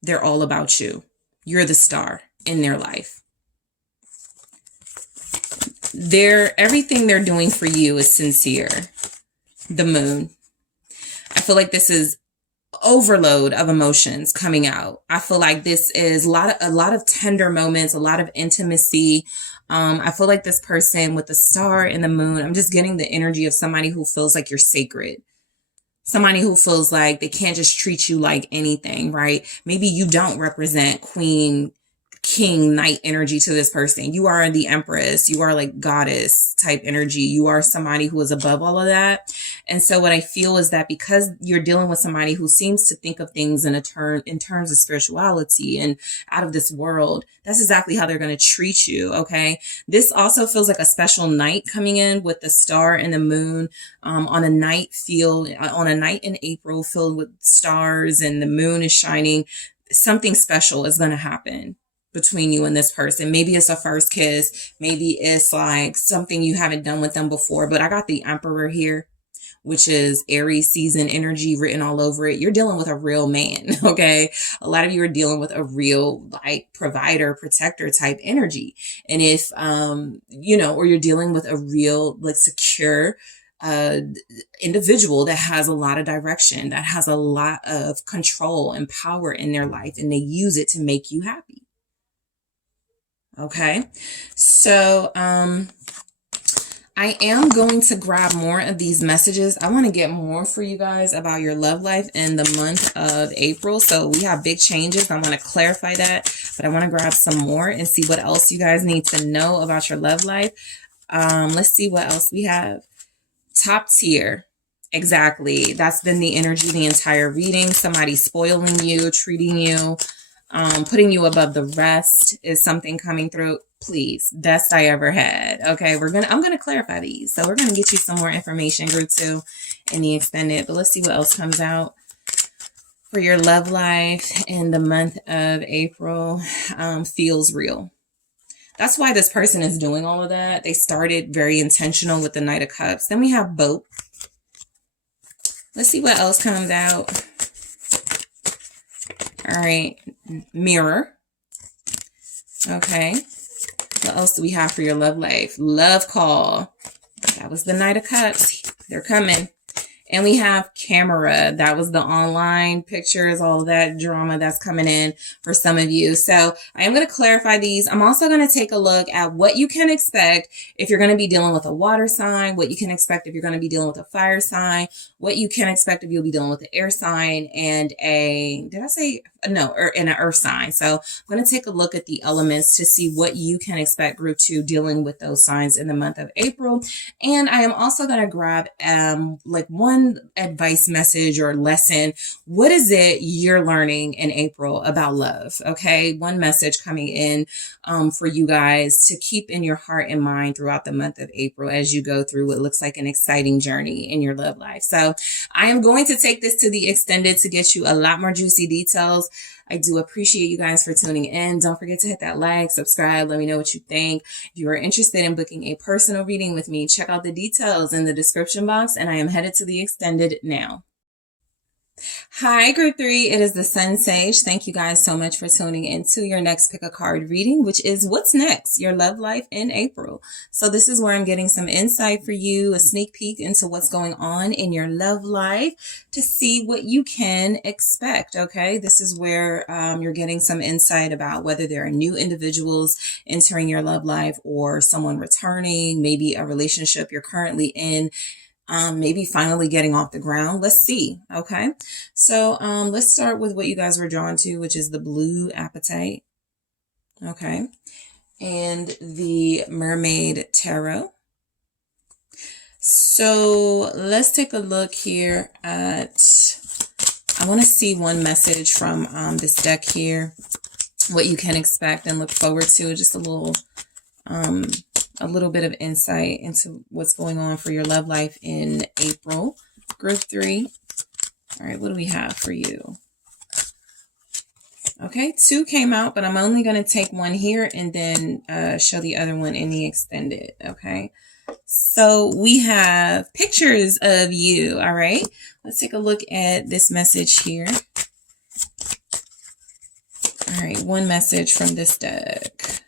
they're all about you. You're the star in their life. Everything they're doing for you is sincere. The moon. I feel like this is overload of emotions coming out. I feel like this is a lot of tender moments, a lot of intimacy. I feel like this person with the star and the moon, I'm just getting the energy of somebody who feels like you're sacred. Somebody who feels like they can't just treat you like anything, right? Maybe you don't represent queen, king, knight energy to this person. You are the empress. You are like goddess type energy. You are somebody who is above all of that. And so what I feel is that because you're dealing with somebody who seems to think of things in terms of spirituality and out of this world, that's exactly how they're going to treat you. Okay. This also feels like a special night coming in with the star and the moon, on a night in April filled with stars and the moon is shining. Something special is going to happen between you and this person. Maybe it's a first kiss. Maybe it's like something you haven't done with them before. But I got the Emperor here, which is Aries season energy written all over it. You're dealing with a real man, okay? A lot of you are dealing with a real like provider, protector type energy. And if, or you're dealing with a real like secure individual that has a lot of direction, that has a lot of control and power in their life, and they use it to make you happy. Okay, so I am going to grab more of these messages. I want to get more for you guys about your love life in the month of April. So we have big changes. I want to clarify that, but I want to grab some more and see what else you guys need to know about your love life. Let's see what else we have. Top tier. Exactly. That's been the energy the entire reading. Somebody spoiling you, treating you, putting you above the rest is something coming through. Please, best I ever had. Okay, I'm gonna clarify these. So we're gonna get you some more information, group 2, in the extended. But let's see what else comes out for your love life in the month of April. Feels real. That's why this person is doing all of that. They started very intentional with the Knight of Cups. Then we have Boat. Let's see what else comes out. All right, Mirror. Okay. What else do we have for your love life? Love Call. That was the Knight of Cups. They're coming. And we have Camera. That was the online pictures, all of that drama that's coming in for some of you. So I am going to clarify these. I'm also going to take a look at what you can expect if you're going to be dealing with a water sign, what you can expect if you're going to be dealing with a fire sign, what you can expect if you'll be dealing with an air sign and an earth sign. So I'm going to take a look at the elements to see what you can expect, group 2, dealing with those signs in the month of April. And I am also going to grab one advice message or lesson. What is it you're learning in April about love? Okay, one message coming in for you guys to keep in your heart and mind throughout the month of April as you go through what looks like an exciting journey in your love life. So I am going to take this to the extended to get you a lot more juicy details. I do appreciate you guys for tuning in. Don't forget to hit that like, subscribe. Let me know what you think. If you are interested in booking a personal reading with me, check out the details in the description box, and I am headed to the extended now. Hi, group 3. It is the SunSage. Thank you guys so much for tuning into your next pick a card reading, which is what's next, your love life in April. So this is where I'm getting some insight for you, a sneak peek into what's going on in your love life to see what you can expect. Okay, this is where you're getting some insight about whether there are new individuals entering your love life or someone returning, maybe a relationship you're currently in. Maybe finally getting off the ground. Let's see. Okay. So, let's start with what you guys were drawn to, which is the Blue Appetite. Okay. And the Mermaid Tarot. So let's take a look here at, I want to see one message from, this deck here, what you can expect and look forward to, just a little, a little bit of insight into what's going on for your love life in April. Group 3. All right, what do we have for you? Okay, 2 came out, but I'm only going to take one here and then show the other one in the extended. Okay, so we have pictures of you. All right, let's take a look at this message here. All right, one message from this deck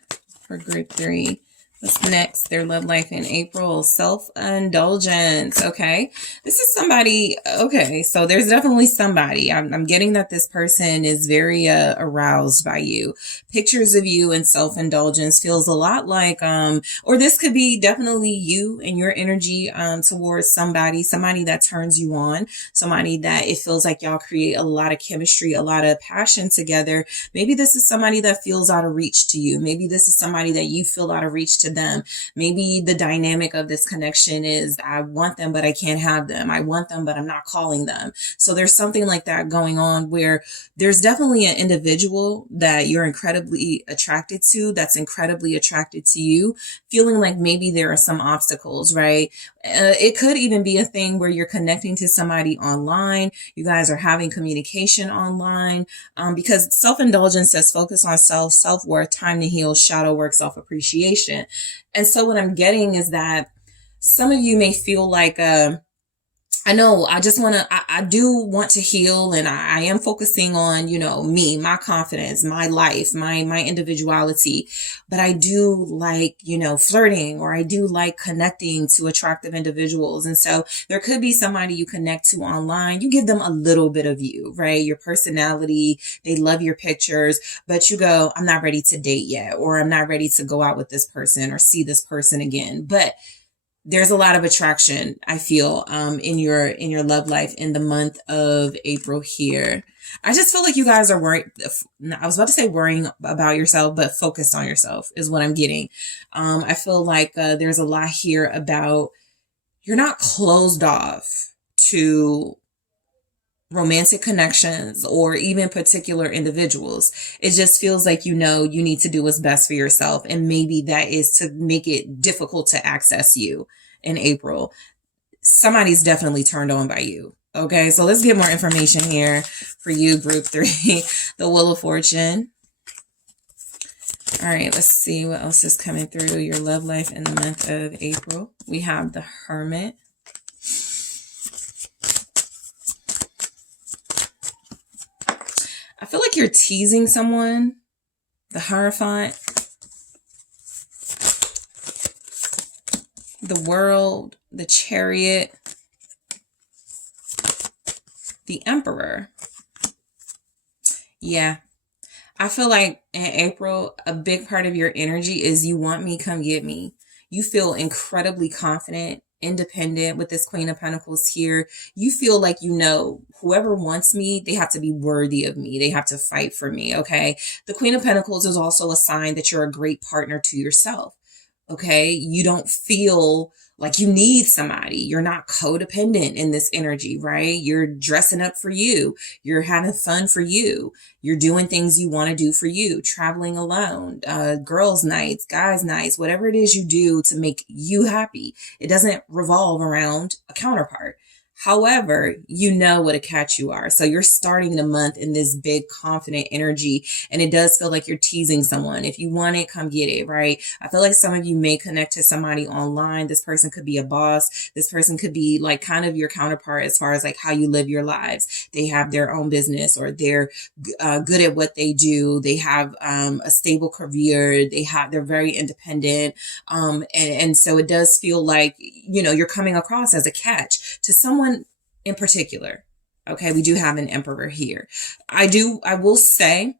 for group 3. What's next? Their love life in April. Self-indulgence. Okay. This is somebody. Okay. So there's definitely somebody. I'm getting that this person is very aroused by you. Pictures of you and self-indulgence feels a lot like, or this could be definitely you and your energy towards somebody that turns you on, somebody that it feels like y'all create a lot of chemistry, a lot of passion together. Maybe this is somebody that feels out of reach to you. Maybe this is somebody that you feel out of reach to them. Maybe the dynamic of this connection is I want them, but I can't have them. I want them, but I'm not calling them. So there's something like that going on where there's definitely an individual that you're incredibly attracted to, that's incredibly attracted to you, feeling like maybe there are some obstacles, right? It could even be a thing where you're connecting to somebody online. You guys are having communication online because self-indulgence says focus on self-worth, time to heal, shadow work, self-appreciation. And so what I'm getting is that some of you may feel like, I know I do want to heal, and I am focusing on, me, my confidence, my life, my individuality, but I do like, flirting, or I do like connecting to attractive individuals. And so there could be somebody you connect to online. You give them a little bit of you, right? Your personality, they love your pictures, but you go, I'm not ready to date yet, or I'm not ready to go out with this person or see this person again. But there's a lot of attraction, I feel, in your love life in the month of April here. I just feel like you guys are worried. I was about to say worrying about yourself, but focused on yourself is what I'm getting. I feel like there's a lot here about you're not closed off to romantic connections or even particular individuals. It just feels like, you need to do what's best for yourself. And maybe that is to make it difficult to access you in April. Somebody's definitely turned on by you. Okay, so let's get more information here for you, group 3, the Wheel of Fortune. All right, let's see what else is coming through your love life in the month of April. We have the Hermit. I feel like you're teasing someone. The Hierophant. The World. The Chariot. The Emperor. Yeah. I feel like in April, a big part of your energy is you want me, come get me. You feel incredibly confident, independent with this Queen of Pentacles here. You feel like, whoever wants me, they have to be worthy of me. They have to fight for me, okay? The Queen of Pentacles is also a sign that you're a great partner to yourself, okay? You don't feel like you need somebody. You're not codependent in this energy, right? You're dressing up for you. You're having fun for you. You're doing things you want to do for you, traveling alone, girls' nights, guys' nights, whatever it is you do to make you happy. It doesn't revolve around a counterpart. However, you know what a catch you are. So you're starting the month in this big, confident energy. And it does feel like you're teasing someone. If you want it, come get it, right? I feel like some of you may connect to somebody online. This person could be a boss. This person could be like kind of your counterpart as far as like how you live your lives. They have their own business, or they're good at what they do. They have a stable career. They're very independent. And so it does feel like, you're coming across as a catch to someone in particular. Okay, we do have an Emperor here. I will say,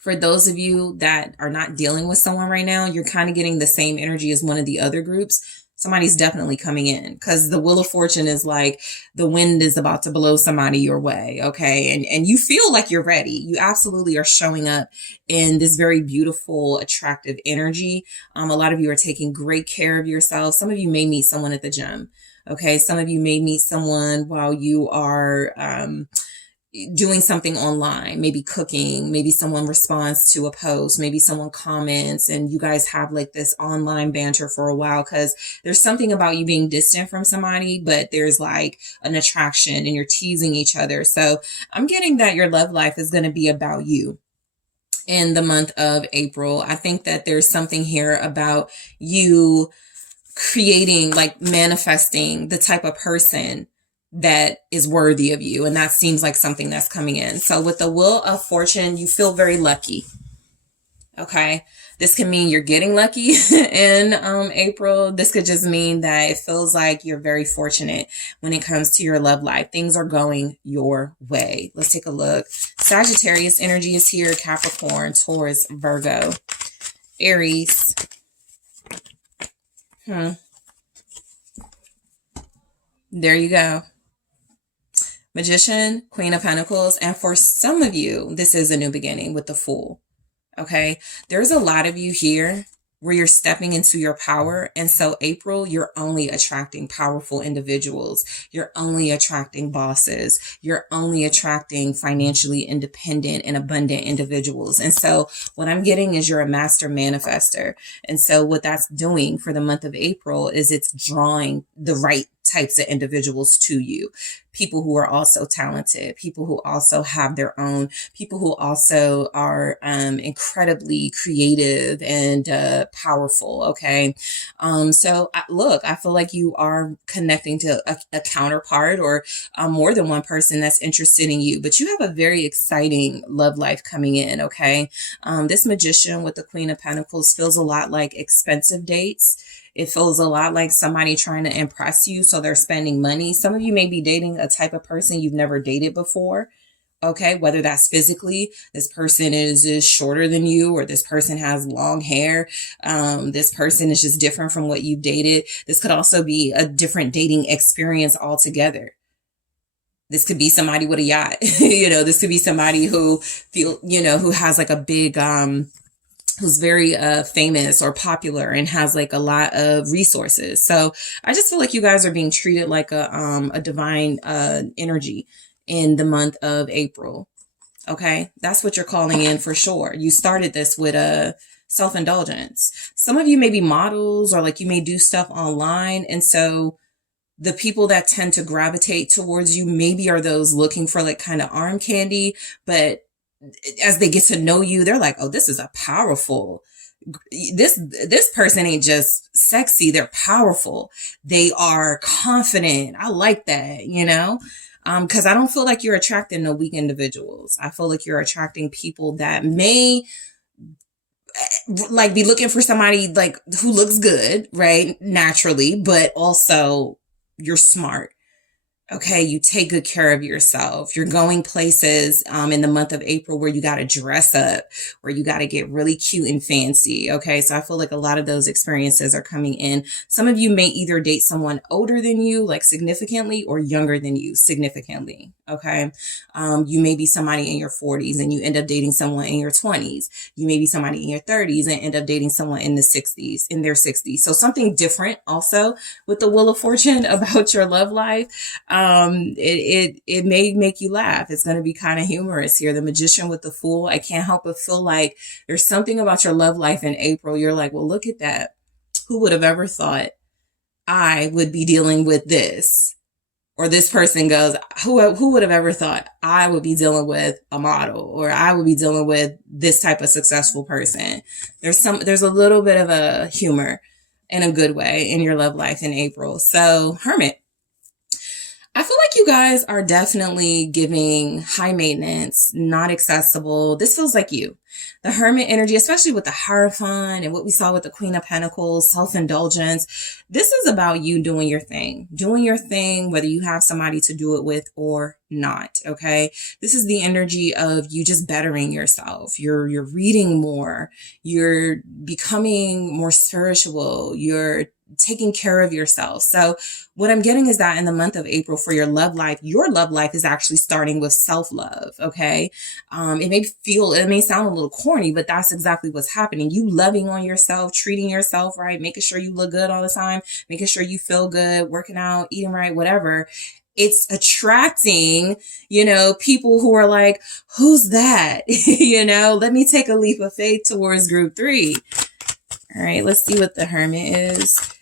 for those of you that are not dealing with someone right now, you're kind of getting the same energy as one of the other groups. Somebody's definitely coming in, because the Wheel of Fortune is like the wind is about to blow somebody your way. Okay. And you feel like you're ready. You absolutely are showing up in this very beautiful, attractive energy. A lot of you are taking great care of yourself. Some of you may meet someone at the gym. Okay. Some of you may meet someone while you are, doing something online, maybe cooking, maybe someone responds to a post, maybe someone comments, and you guys have like this online banter for a while, because there's something about you being distant from somebody, but there's like an attraction and you're teasing each other. So I'm getting that your love life is going to be about you in the month of April. I think that there's something here about you creating, like manifesting the type of person that is worthy of you. And that seems like something that's coming in. So with the Wheel of Fortune, you feel very lucky. Okay. This can mean you're getting lucky in April. This could just mean that it feels like you're very fortunate when it comes to your love life. Things are going your way. Let's take a look. Sagittarius energy is here. Capricorn, Taurus, Virgo, Aries. There you go. Magician, Queen of Pentacles. And for some of you, this is a new beginning with the Fool. Okay. There's a lot of you here where you're stepping into your power. And so April, you're only attracting powerful individuals. You're only attracting bosses. You're only attracting financially independent and abundant individuals. And so what I'm getting is you're a master manifester. And so what that's doing for the month of April is it's drawing the right types of individuals to you. People who are also talented, people who also have their own, people who also are incredibly creative and powerful. Okay. So look, I feel like you are connecting to a counterpart or more than one person that's interested in you, but you have a very exciting love life coming in. Okay. This Magician with the Queen of Pentacles feels a lot like expensive dates. It feels a lot like somebody trying to impress you, so they're spending money. Some of you may be dating a type of person you've never dated before. Okay, whether that's physically, this person is shorter than you, or this person has long hair. This person is just different from what you've dated. This could also be a different dating experience altogether. This could be somebody with a yacht. This could be somebody who who has like a big, who's very famous or popular and has like a lot of resources. So I just feel like you guys are being treated like a divine energy in the month of April. Okay, that's what you're calling in for sure. You started this with a self-indulgence. Some of you may be models, or like you may do stuff online, and so the people that tend to gravitate towards you maybe are those looking for like kind of arm candy, but as they get to know you, they're like, oh, this is a powerful, this person ain't just sexy. They're powerful. They are confident. I like that, because I don't feel like you're attracting no weak individuals. I feel like you're attracting people that may like be looking for somebody like who looks good, right? Naturally, but also you're smart. Okay, you take good care of yourself. You're going places in the month of April where you got to dress up, where you got to get really cute and fancy. Okay, so I feel like a lot of those experiences are coming in. Some of you may either date someone older than you, like significantly, or younger than you, significantly. Okay, you may be somebody in your 40s and you end up dating someone in your 20s. You may be somebody in your 30s and end up dating someone in their 60s. So something different also with the Wheel of Fortune about your love life. It may make you laugh. It's going to be kind of humorous here. The Magician with the Fool. I can't help but feel like there's something about your love life in April. You're like, well, look at that. Who would have ever thought I would be dealing with this? Or this person goes, who would have ever thought I would be dealing with a model, or I would be dealing with this type of successful person? There's a little bit of a humor in a good way in your love life in April. So Hermit. I feel like you guys are definitely giving high maintenance, not accessible. This feels like you. The Hermit energy, especially with the Hierophant and what we saw with the Queen of Pentacles, self-indulgence. This is about you doing your thing, whether you have somebody to do it with or not. Okay. This is the energy of you just bettering yourself. You're reading more. You're becoming more spiritual. You're taking care of yourself. So what I'm getting is that in the month of April for your love life is actually starting with self-love. Okay. It may sound a little corny, but that's exactly what's happening. You loving on yourself, treating yourself right, making sure you look good all the time, making sure you feel good, working out, eating right, whatever. it's attracting, people who are like, who's that? Let me take a leap of faith towards group 3. All right, let's see what the Hermit is.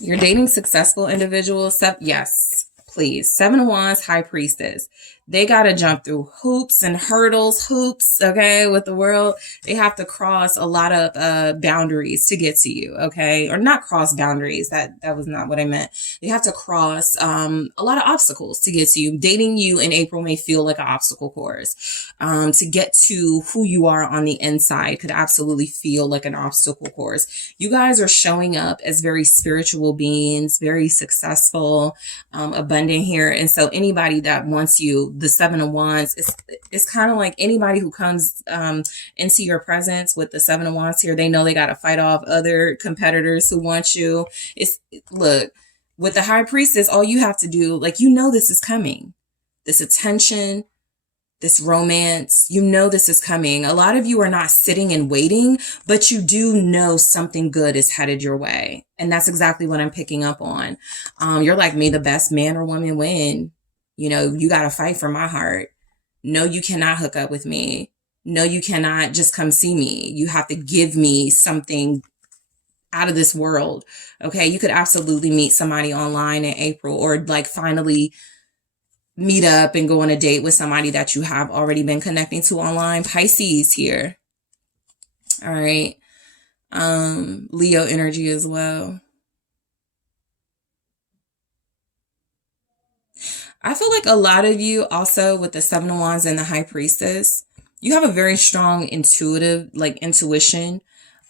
You're dating successful individuals. Yes, please. 7 of Wands, High Priestess. They got to jump through hoops and hoops, okay, with the world. They have to cross a lot of boundaries to get to you, okay? Or not cross boundaries. That was not what I meant. They have to cross a lot of obstacles to get to you. Dating you in April may feel like an obstacle course. To get to who you are on the inside could absolutely feel like an obstacle course. You guys are showing up as very spiritual beings, very successful, abundant here. And so anybody that wants you, the 7 of Wands, it's kind of like anybody who comes into your presence with the 7 of Wands here, they know they got to fight off other competitors who want you. Look, with the High Priestess, all you have to do, this is coming. This attention, this romance, this is coming. A lot of you are not sitting and waiting, but you do know something good is headed your way. And that's exactly what I'm picking up on. You're like, may the best man or woman win. You got to fight for my heart. No, you cannot hook up with me. No, you cannot just come see me. You have to give me something out of this world. Okay. You could absolutely meet somebody online in April, or finally meet up and go on a date with somebody that you have already been connecting to online. Pisces here. All right. Leo energy as well. I feel like a lot of you also with the 7 of Wands and the High Priestess, you have a very strong intuition.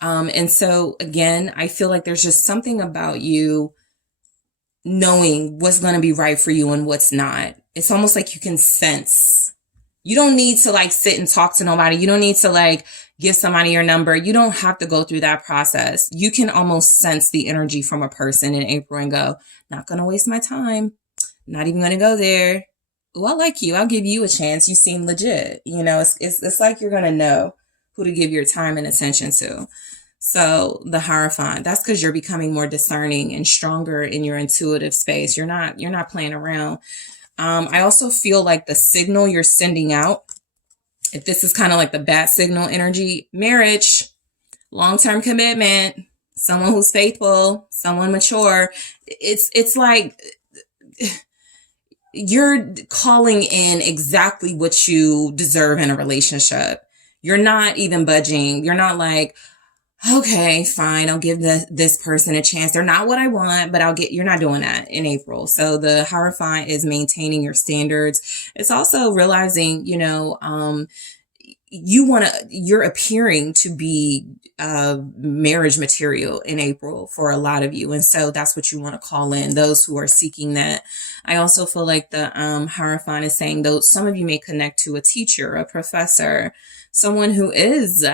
And so again, I feel like there's just something about you knowing what's going to be right for you and what's not. It's almost like you can sense. You don't need to sit and talk to nobody. You don't need to give somebody your number. You don't have to go through that process. You can almost sense the energy from a person in April and go, not going to waste my time. Not even going to go there. Oh, I like you. I'll give you a chance. You seem legit. It's like you're going to know who to give your time and attention to. So the Hierophant, that's because you're becoming more discerning and stronger in your intuitive space. You're not playing around. I also feel like the signal you're sending out, if this is kind of like the bat signal energy, marriage, long-term commitment, someone who's faithful, someone mature. It's like you're calling in exactly what you deserve in a relationship. You're not even budging. You're not like, okay, fine, I'll give this person a chance. They're not what I want, but you're not doing that in April. So the Hierophant is maintaining your standards. It's also realizing, you're appearing to be marriage material in April for a lot of you. And so that's what you want to call in, those who are seeking that. I also feel like the Hierophant is saying, though, some of you may connect to a teacher, a professor, someone who is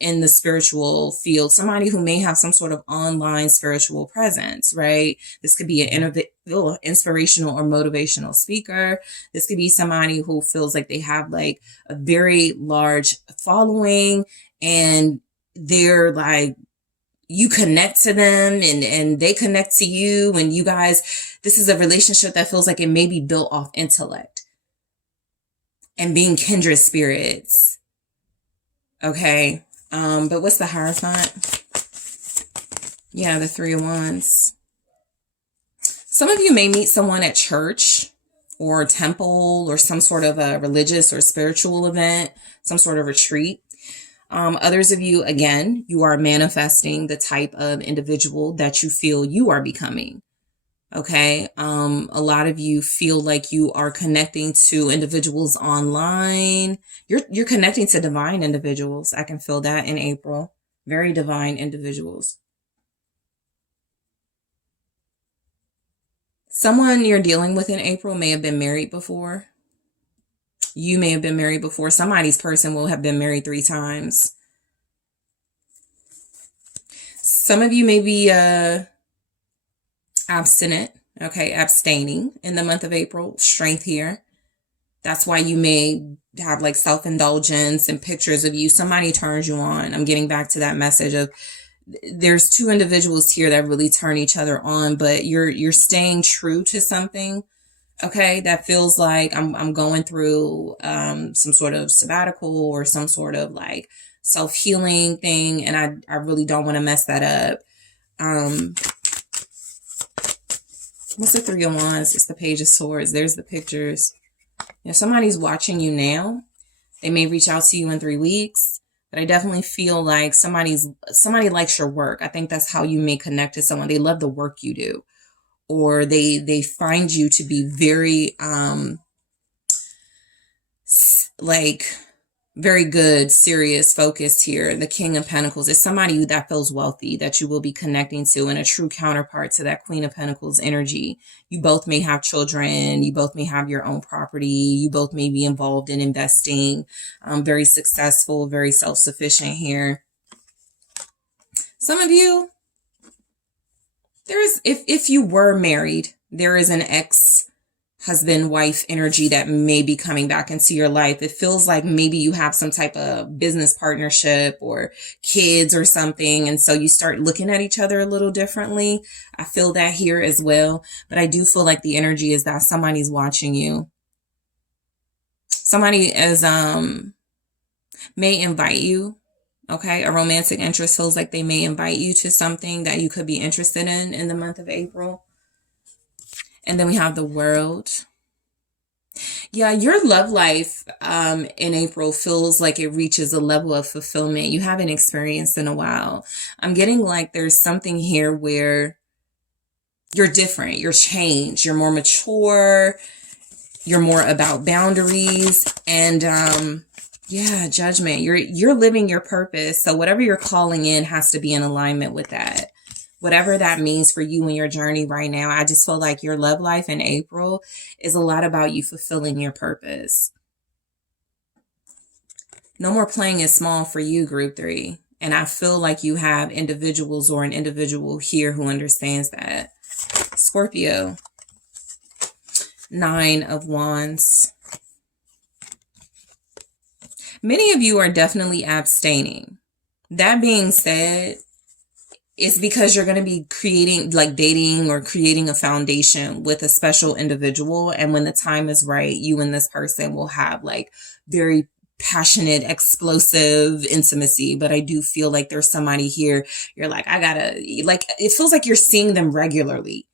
in the spiritual field, somebody who may have some sort of online spiritual presence, right? This could be an inspirational or motivational speaker. This could be somebody who feels like they have a very large following, and they're you connect to them and they connect to you, and you guys, this is a relationship that feels like it may be built off intellect and being kindred spirits. Okay. But what's the Hierophant? Yeah, the 3 of Wands. Some of you may meet someone at church or temple or some sort of a religious or spiritual event, some sort of retreat. Others of you, again, you are manifesting the type of individual that you feel you are becoming. Okay. A lot of you feel like you are connecting to individuals online. You're connecting to divine individuals. I can feel that in April. Very divine individuals. Someone you're dealing with in April may have been married before. You may have been married before. Somebody's person will have been married 3 times. Some of you may be, abstinent, okay, abstaining in the month of April. Strength here. That's why you may have self-indulgence and pictures of you. Somebody turns you on. I'm getting back to that message of there's two individuals here that really turn each other on, but you're staying true to something. Okay, that feels like I'm going through some sort of sabbatical or some sort of like self-healing thing, and I really don't want to mess that up. What's the Three of Wands? It's the Page of Swords. There's the pictures. You know, somebody's watching you now. They may reach out to you in 3 weeks, but I definitely feel like somebody likes your work. I think that's how you may connect to someone. They love the work you do, or they find you to be very like very good, serious, focused here. The King of Pentacles is somebody that feels wealthy that you will be connecting to, and a true counterpart to that Queen of Pentacles energy. You both may have children. You both may have your own property. You both may be involved in investing. Very successful, very self-sufficient here. Some of you, if you were married, there is an ex-husband, wife energy that may be coming back into your life. It feels like maybe you have some type of business partnership or kids or something, and so you start looking at each other a little differently. I feel that here as well, but I do feel like the energy is that somebody's watching you. Somebody may invite you. Okay, a romantic interest feels like they may invite you to something that you could be interested in the month of April. And then we have the World. Yeah, your love life in April feels like it reaches a level of fulfillment you haven't experienced in a while. I'm getting like there's something here where you're different, you're changed, you're more mature, you're more about boundaries, and yeah, Judgment. You're living your purpose. So whatever you're calling in has to be in alignment with that. Whatever that means for you in your journey right now, I just feel like your love life in April is a lot about you fulfilling your purpose. No more playing it small for you, Group 3. And I feel like you have individuals or an individual here who understands that. Scorpio. 9 of Wands. Many of you are definitely abstaining. That being said, it's because you're going to be creating, like dating or creating a foundation with a special individual. And when the time is right, you and this person will have like very passionate, explosive intimacy. But I do feel like there's somebody here, you're like, I gotta, like, it feels like you're seeing them regularly.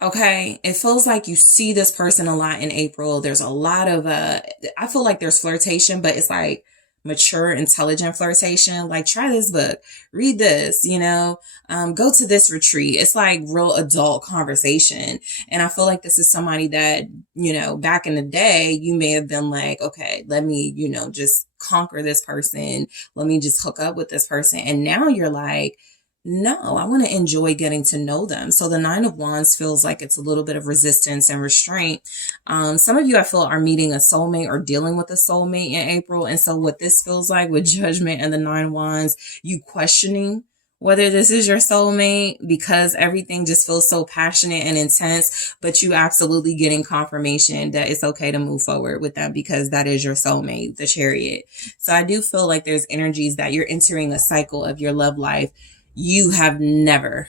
Okay, it feels like you see this person a lot in April. There's a lot of, I feel like there's flirtation, but it's like mature, intelligent flirtation. Like, try this book, read this, you know, go to this retreat. It's like real adult conversation. And I feel like this is somebody that, you know, back in the day, you may have been like, okay, let me, you know, just conquer this person. Let me just hook up with this person. And now you're like, no, I want to enjoy getting to know them. So the 9 of Wands feels like it's a little bit of resistance and restraint. Some of you, I feel, are meeting a soulmate or dealing with a soulmate in April. And so what this feels like with Judgment and the 9 of Wands, you questioning whether this is your soulmate because everything just feels so passionate and intense, but you absolutely getting confirmation that it's okay to move forward with them because that is your soulmate, the Chariot. So I do feel like there's energies that you're entering a cycle of your love life you have never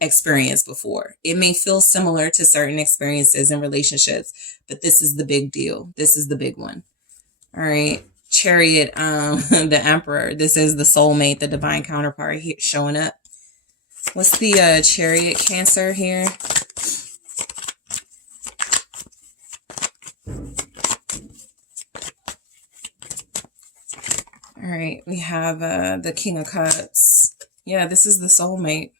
experienced before. It may feel similar to certain experiences in relationships, but this is the big deal. This is the big one. All right. Chariot, the Emperor. This is the soulmate, the divine counterpart here showing up. What's the Chariot Cancer here? All right. We have the King of Cups. Yeah, this is the soulmate.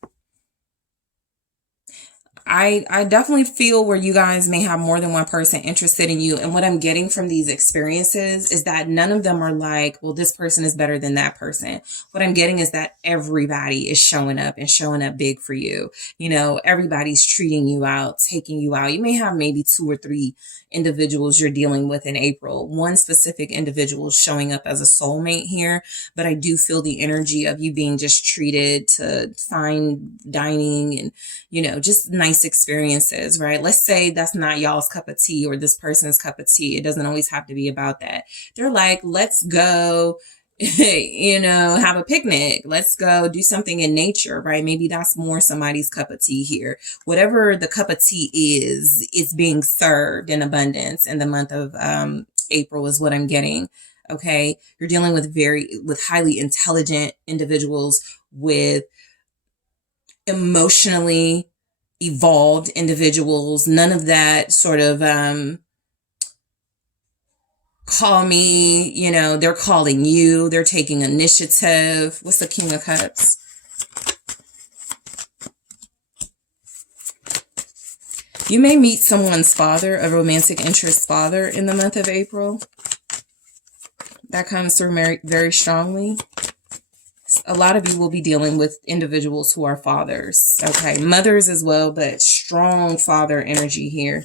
I definitely feel where you guys may have more than one person interested in you. And what I'm getting from these experiences is that none of them are like, well, this person is better than that person. What I'm getting is that everybody is showing up and showing up big for you. You know, everybody's treating you out, taking you out. You may have maybe 2 or 3 individuals you're dealing with in April. One specific individual is showing up as a soulmate here, but I do feel the energy of you being just treated to fine dining and, you know, just nice experiences, right? Let's say that's not y'all's cup of tea or this person's cup of tea. It doesn't always have to be about that. They're like, let's go, you know, have a picnic. Let's go do something in nature, right? Maybe that's more somebody's cup of tea here. Whatever the cup of tea is, it's being served in abundance in the month of April is what I'm getting. Okay. You're dealing with highly intelligent individuals, with emotionally evolved individuals. None of that sort of, call me, you know, they're calling you, they're taking initiative. What's the King of Cups? You may meet someone's father, a romantic interest father, in the month of April. That comes through very, very strongly. A lot of you will be dealing with individuals who are fathers, okay? Mothers as well, but strong father energy here.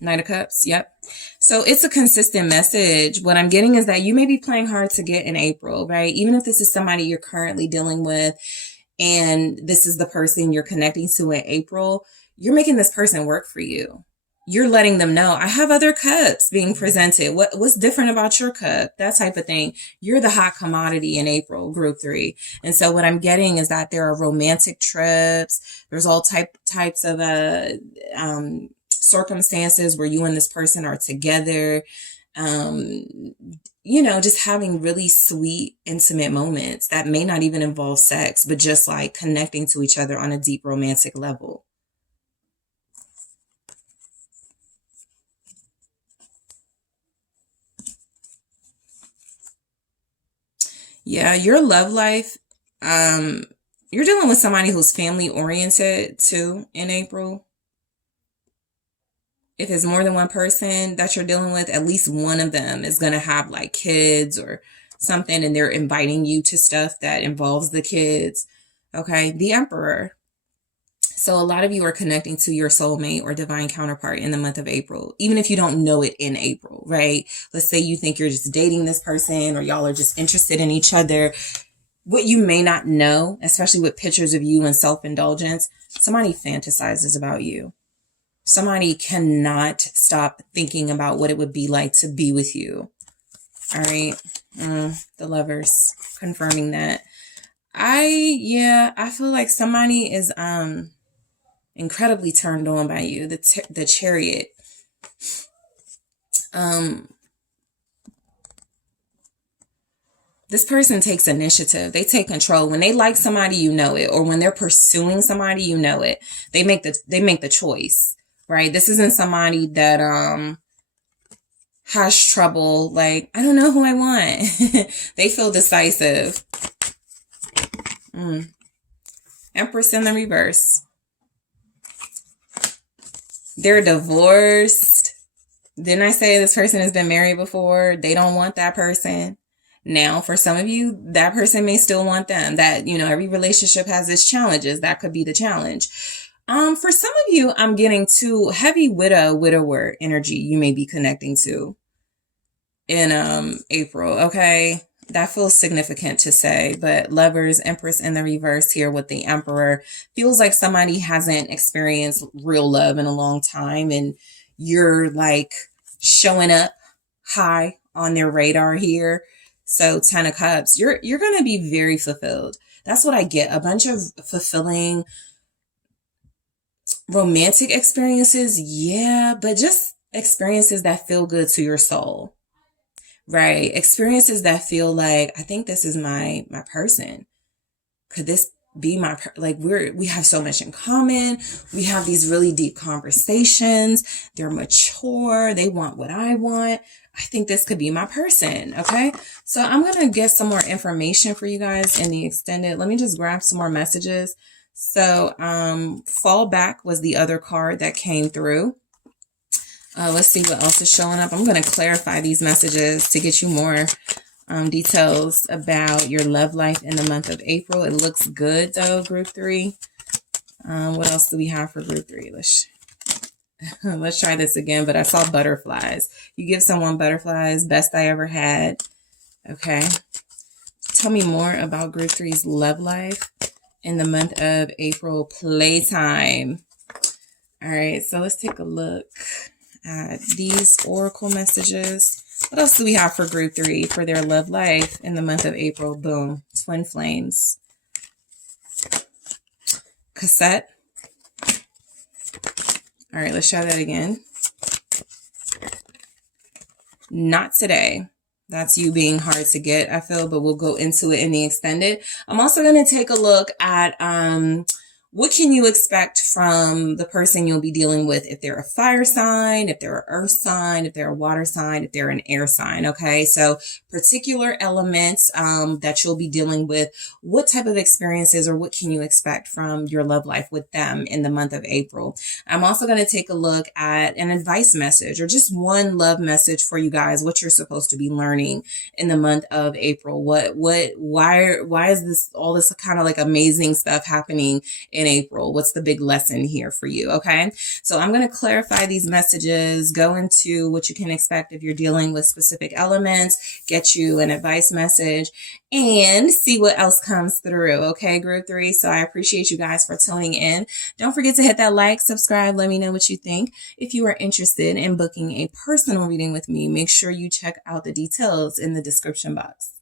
Knight of Cups, yep. So it's a consistent message. What I'm getting is that you may be playing hard to get in April, right? Even if this is somebody you're currently dealing with and this is the person you're connecting to in April, you're making this person work for you. You're letting them know, I have other cups being presented. What's different about your cup? That type of thing. You're the hot commodity in April, group 3. And so what I'm getting is that there are romantic trips. There's all types of circumstances where you and this person are together. You know, just having really sweet, intimate moments that may not even involve sex, but just like connecting to each other on a deep romantic level. Yeah, your love life, you're dealing with somebody who's family oriented too in April. If it's more than one person that you're dealing with, at least one of them is going to have like kids or something, and they're inviting you to stuff that involves the kids. Okay, the Emperor. So a lot of you are connecting to your soulmate or divine counterpart in the month of April, even if you don't know it in April, right? Let's say you think you're just dating this person or y'all are just interested in each other. What you may not know, especially with pictures of you and self-indulgence, somebody fantasizes about you. Somebody cannot stop thinking about what it would be like to be with you. All right. The Lovers confirming that. I feel like somebody is, incredibly turned on by you. The Chariot. This person takes initiative. They take control. When they like somebody, you know it. Or when they're pursuing somebody, you know it. They make the choice, right? This isn't somebody that has trouble. Like, I don't know who I want. They feel decisive. Empress in the reverse. They're divorced. Didn't I say this person has been married before? They don't want that person. Now, for some of you, that person may still want them. That, you know, every relationship has its challenges. That could be the challenge. For some of you, I'm getting too heavy widower energy you may be connecting to in April. Okay. That feels significant to say, but Lovers, Empress in the reverse here with the Emperor. Feels like somebody hasn't experienced real love in a long time, and you're like showing up high on their radar here. So 10 of Cups, you're going to be very fulfilled. That's what I get. A bunch of fulfilling romantic experiences. Yeah, but just experiences that feel good to your soul. Right. Experiences that feel like, I think this is my person. Could this be like we have so much in common. We have these really deep conversations. They're mature. They want what I want. I think this could be my person. Okay. So I'm going to get some more information for you guys in the extended. Let me just grab some more messages. So, Fall Back was the other card that came through. Let's see what else is showing up. I'm going to clarify these messages to get you more details about your love life in the month of April. It looks good, though, Group 3. What else do we have for Group 3? Let's try this again, but I saw butterflies. You give someone butterflies, best I ever had. Okay. Tell me more about Group 3's love life in the month of April. Playtime. All right, so let's take a look at these oracle messages What else do we have for group 3 for their love life in the month of April? Boom. Twin flames. Cassette. All right, let's try that again. Not today. That's you being hard to get, I feel, but we'll go into it in the extended. I'm also going to take a look at what can you expect from the person you'll be dealing with if they're a fire sign, if they're an earth sign, if they're a water sign, if they're an air sign, okay? So particular elements that you'll be dealing with, what type of experiences or what can you expect from your love life with them in the month of April? I'm also going to take a look at an advice message or just one love message for you guys, what you're supposed to be learning in the month of April. Why is this, all this kind of like amazing stuff happening in April? What's the big lesson here for you? Okay. So I'm going to clarify these messages, go into what you can expect if you're dealing with specific elements, get you an advice message, and see what else comes through. Okay, group 3. So I appreciate you guys for tuning in. Don't forget to hit that like, subscribe. Let me know what you think. If you are interested in booking a personal reading with me, make sure you check out the details in the description box.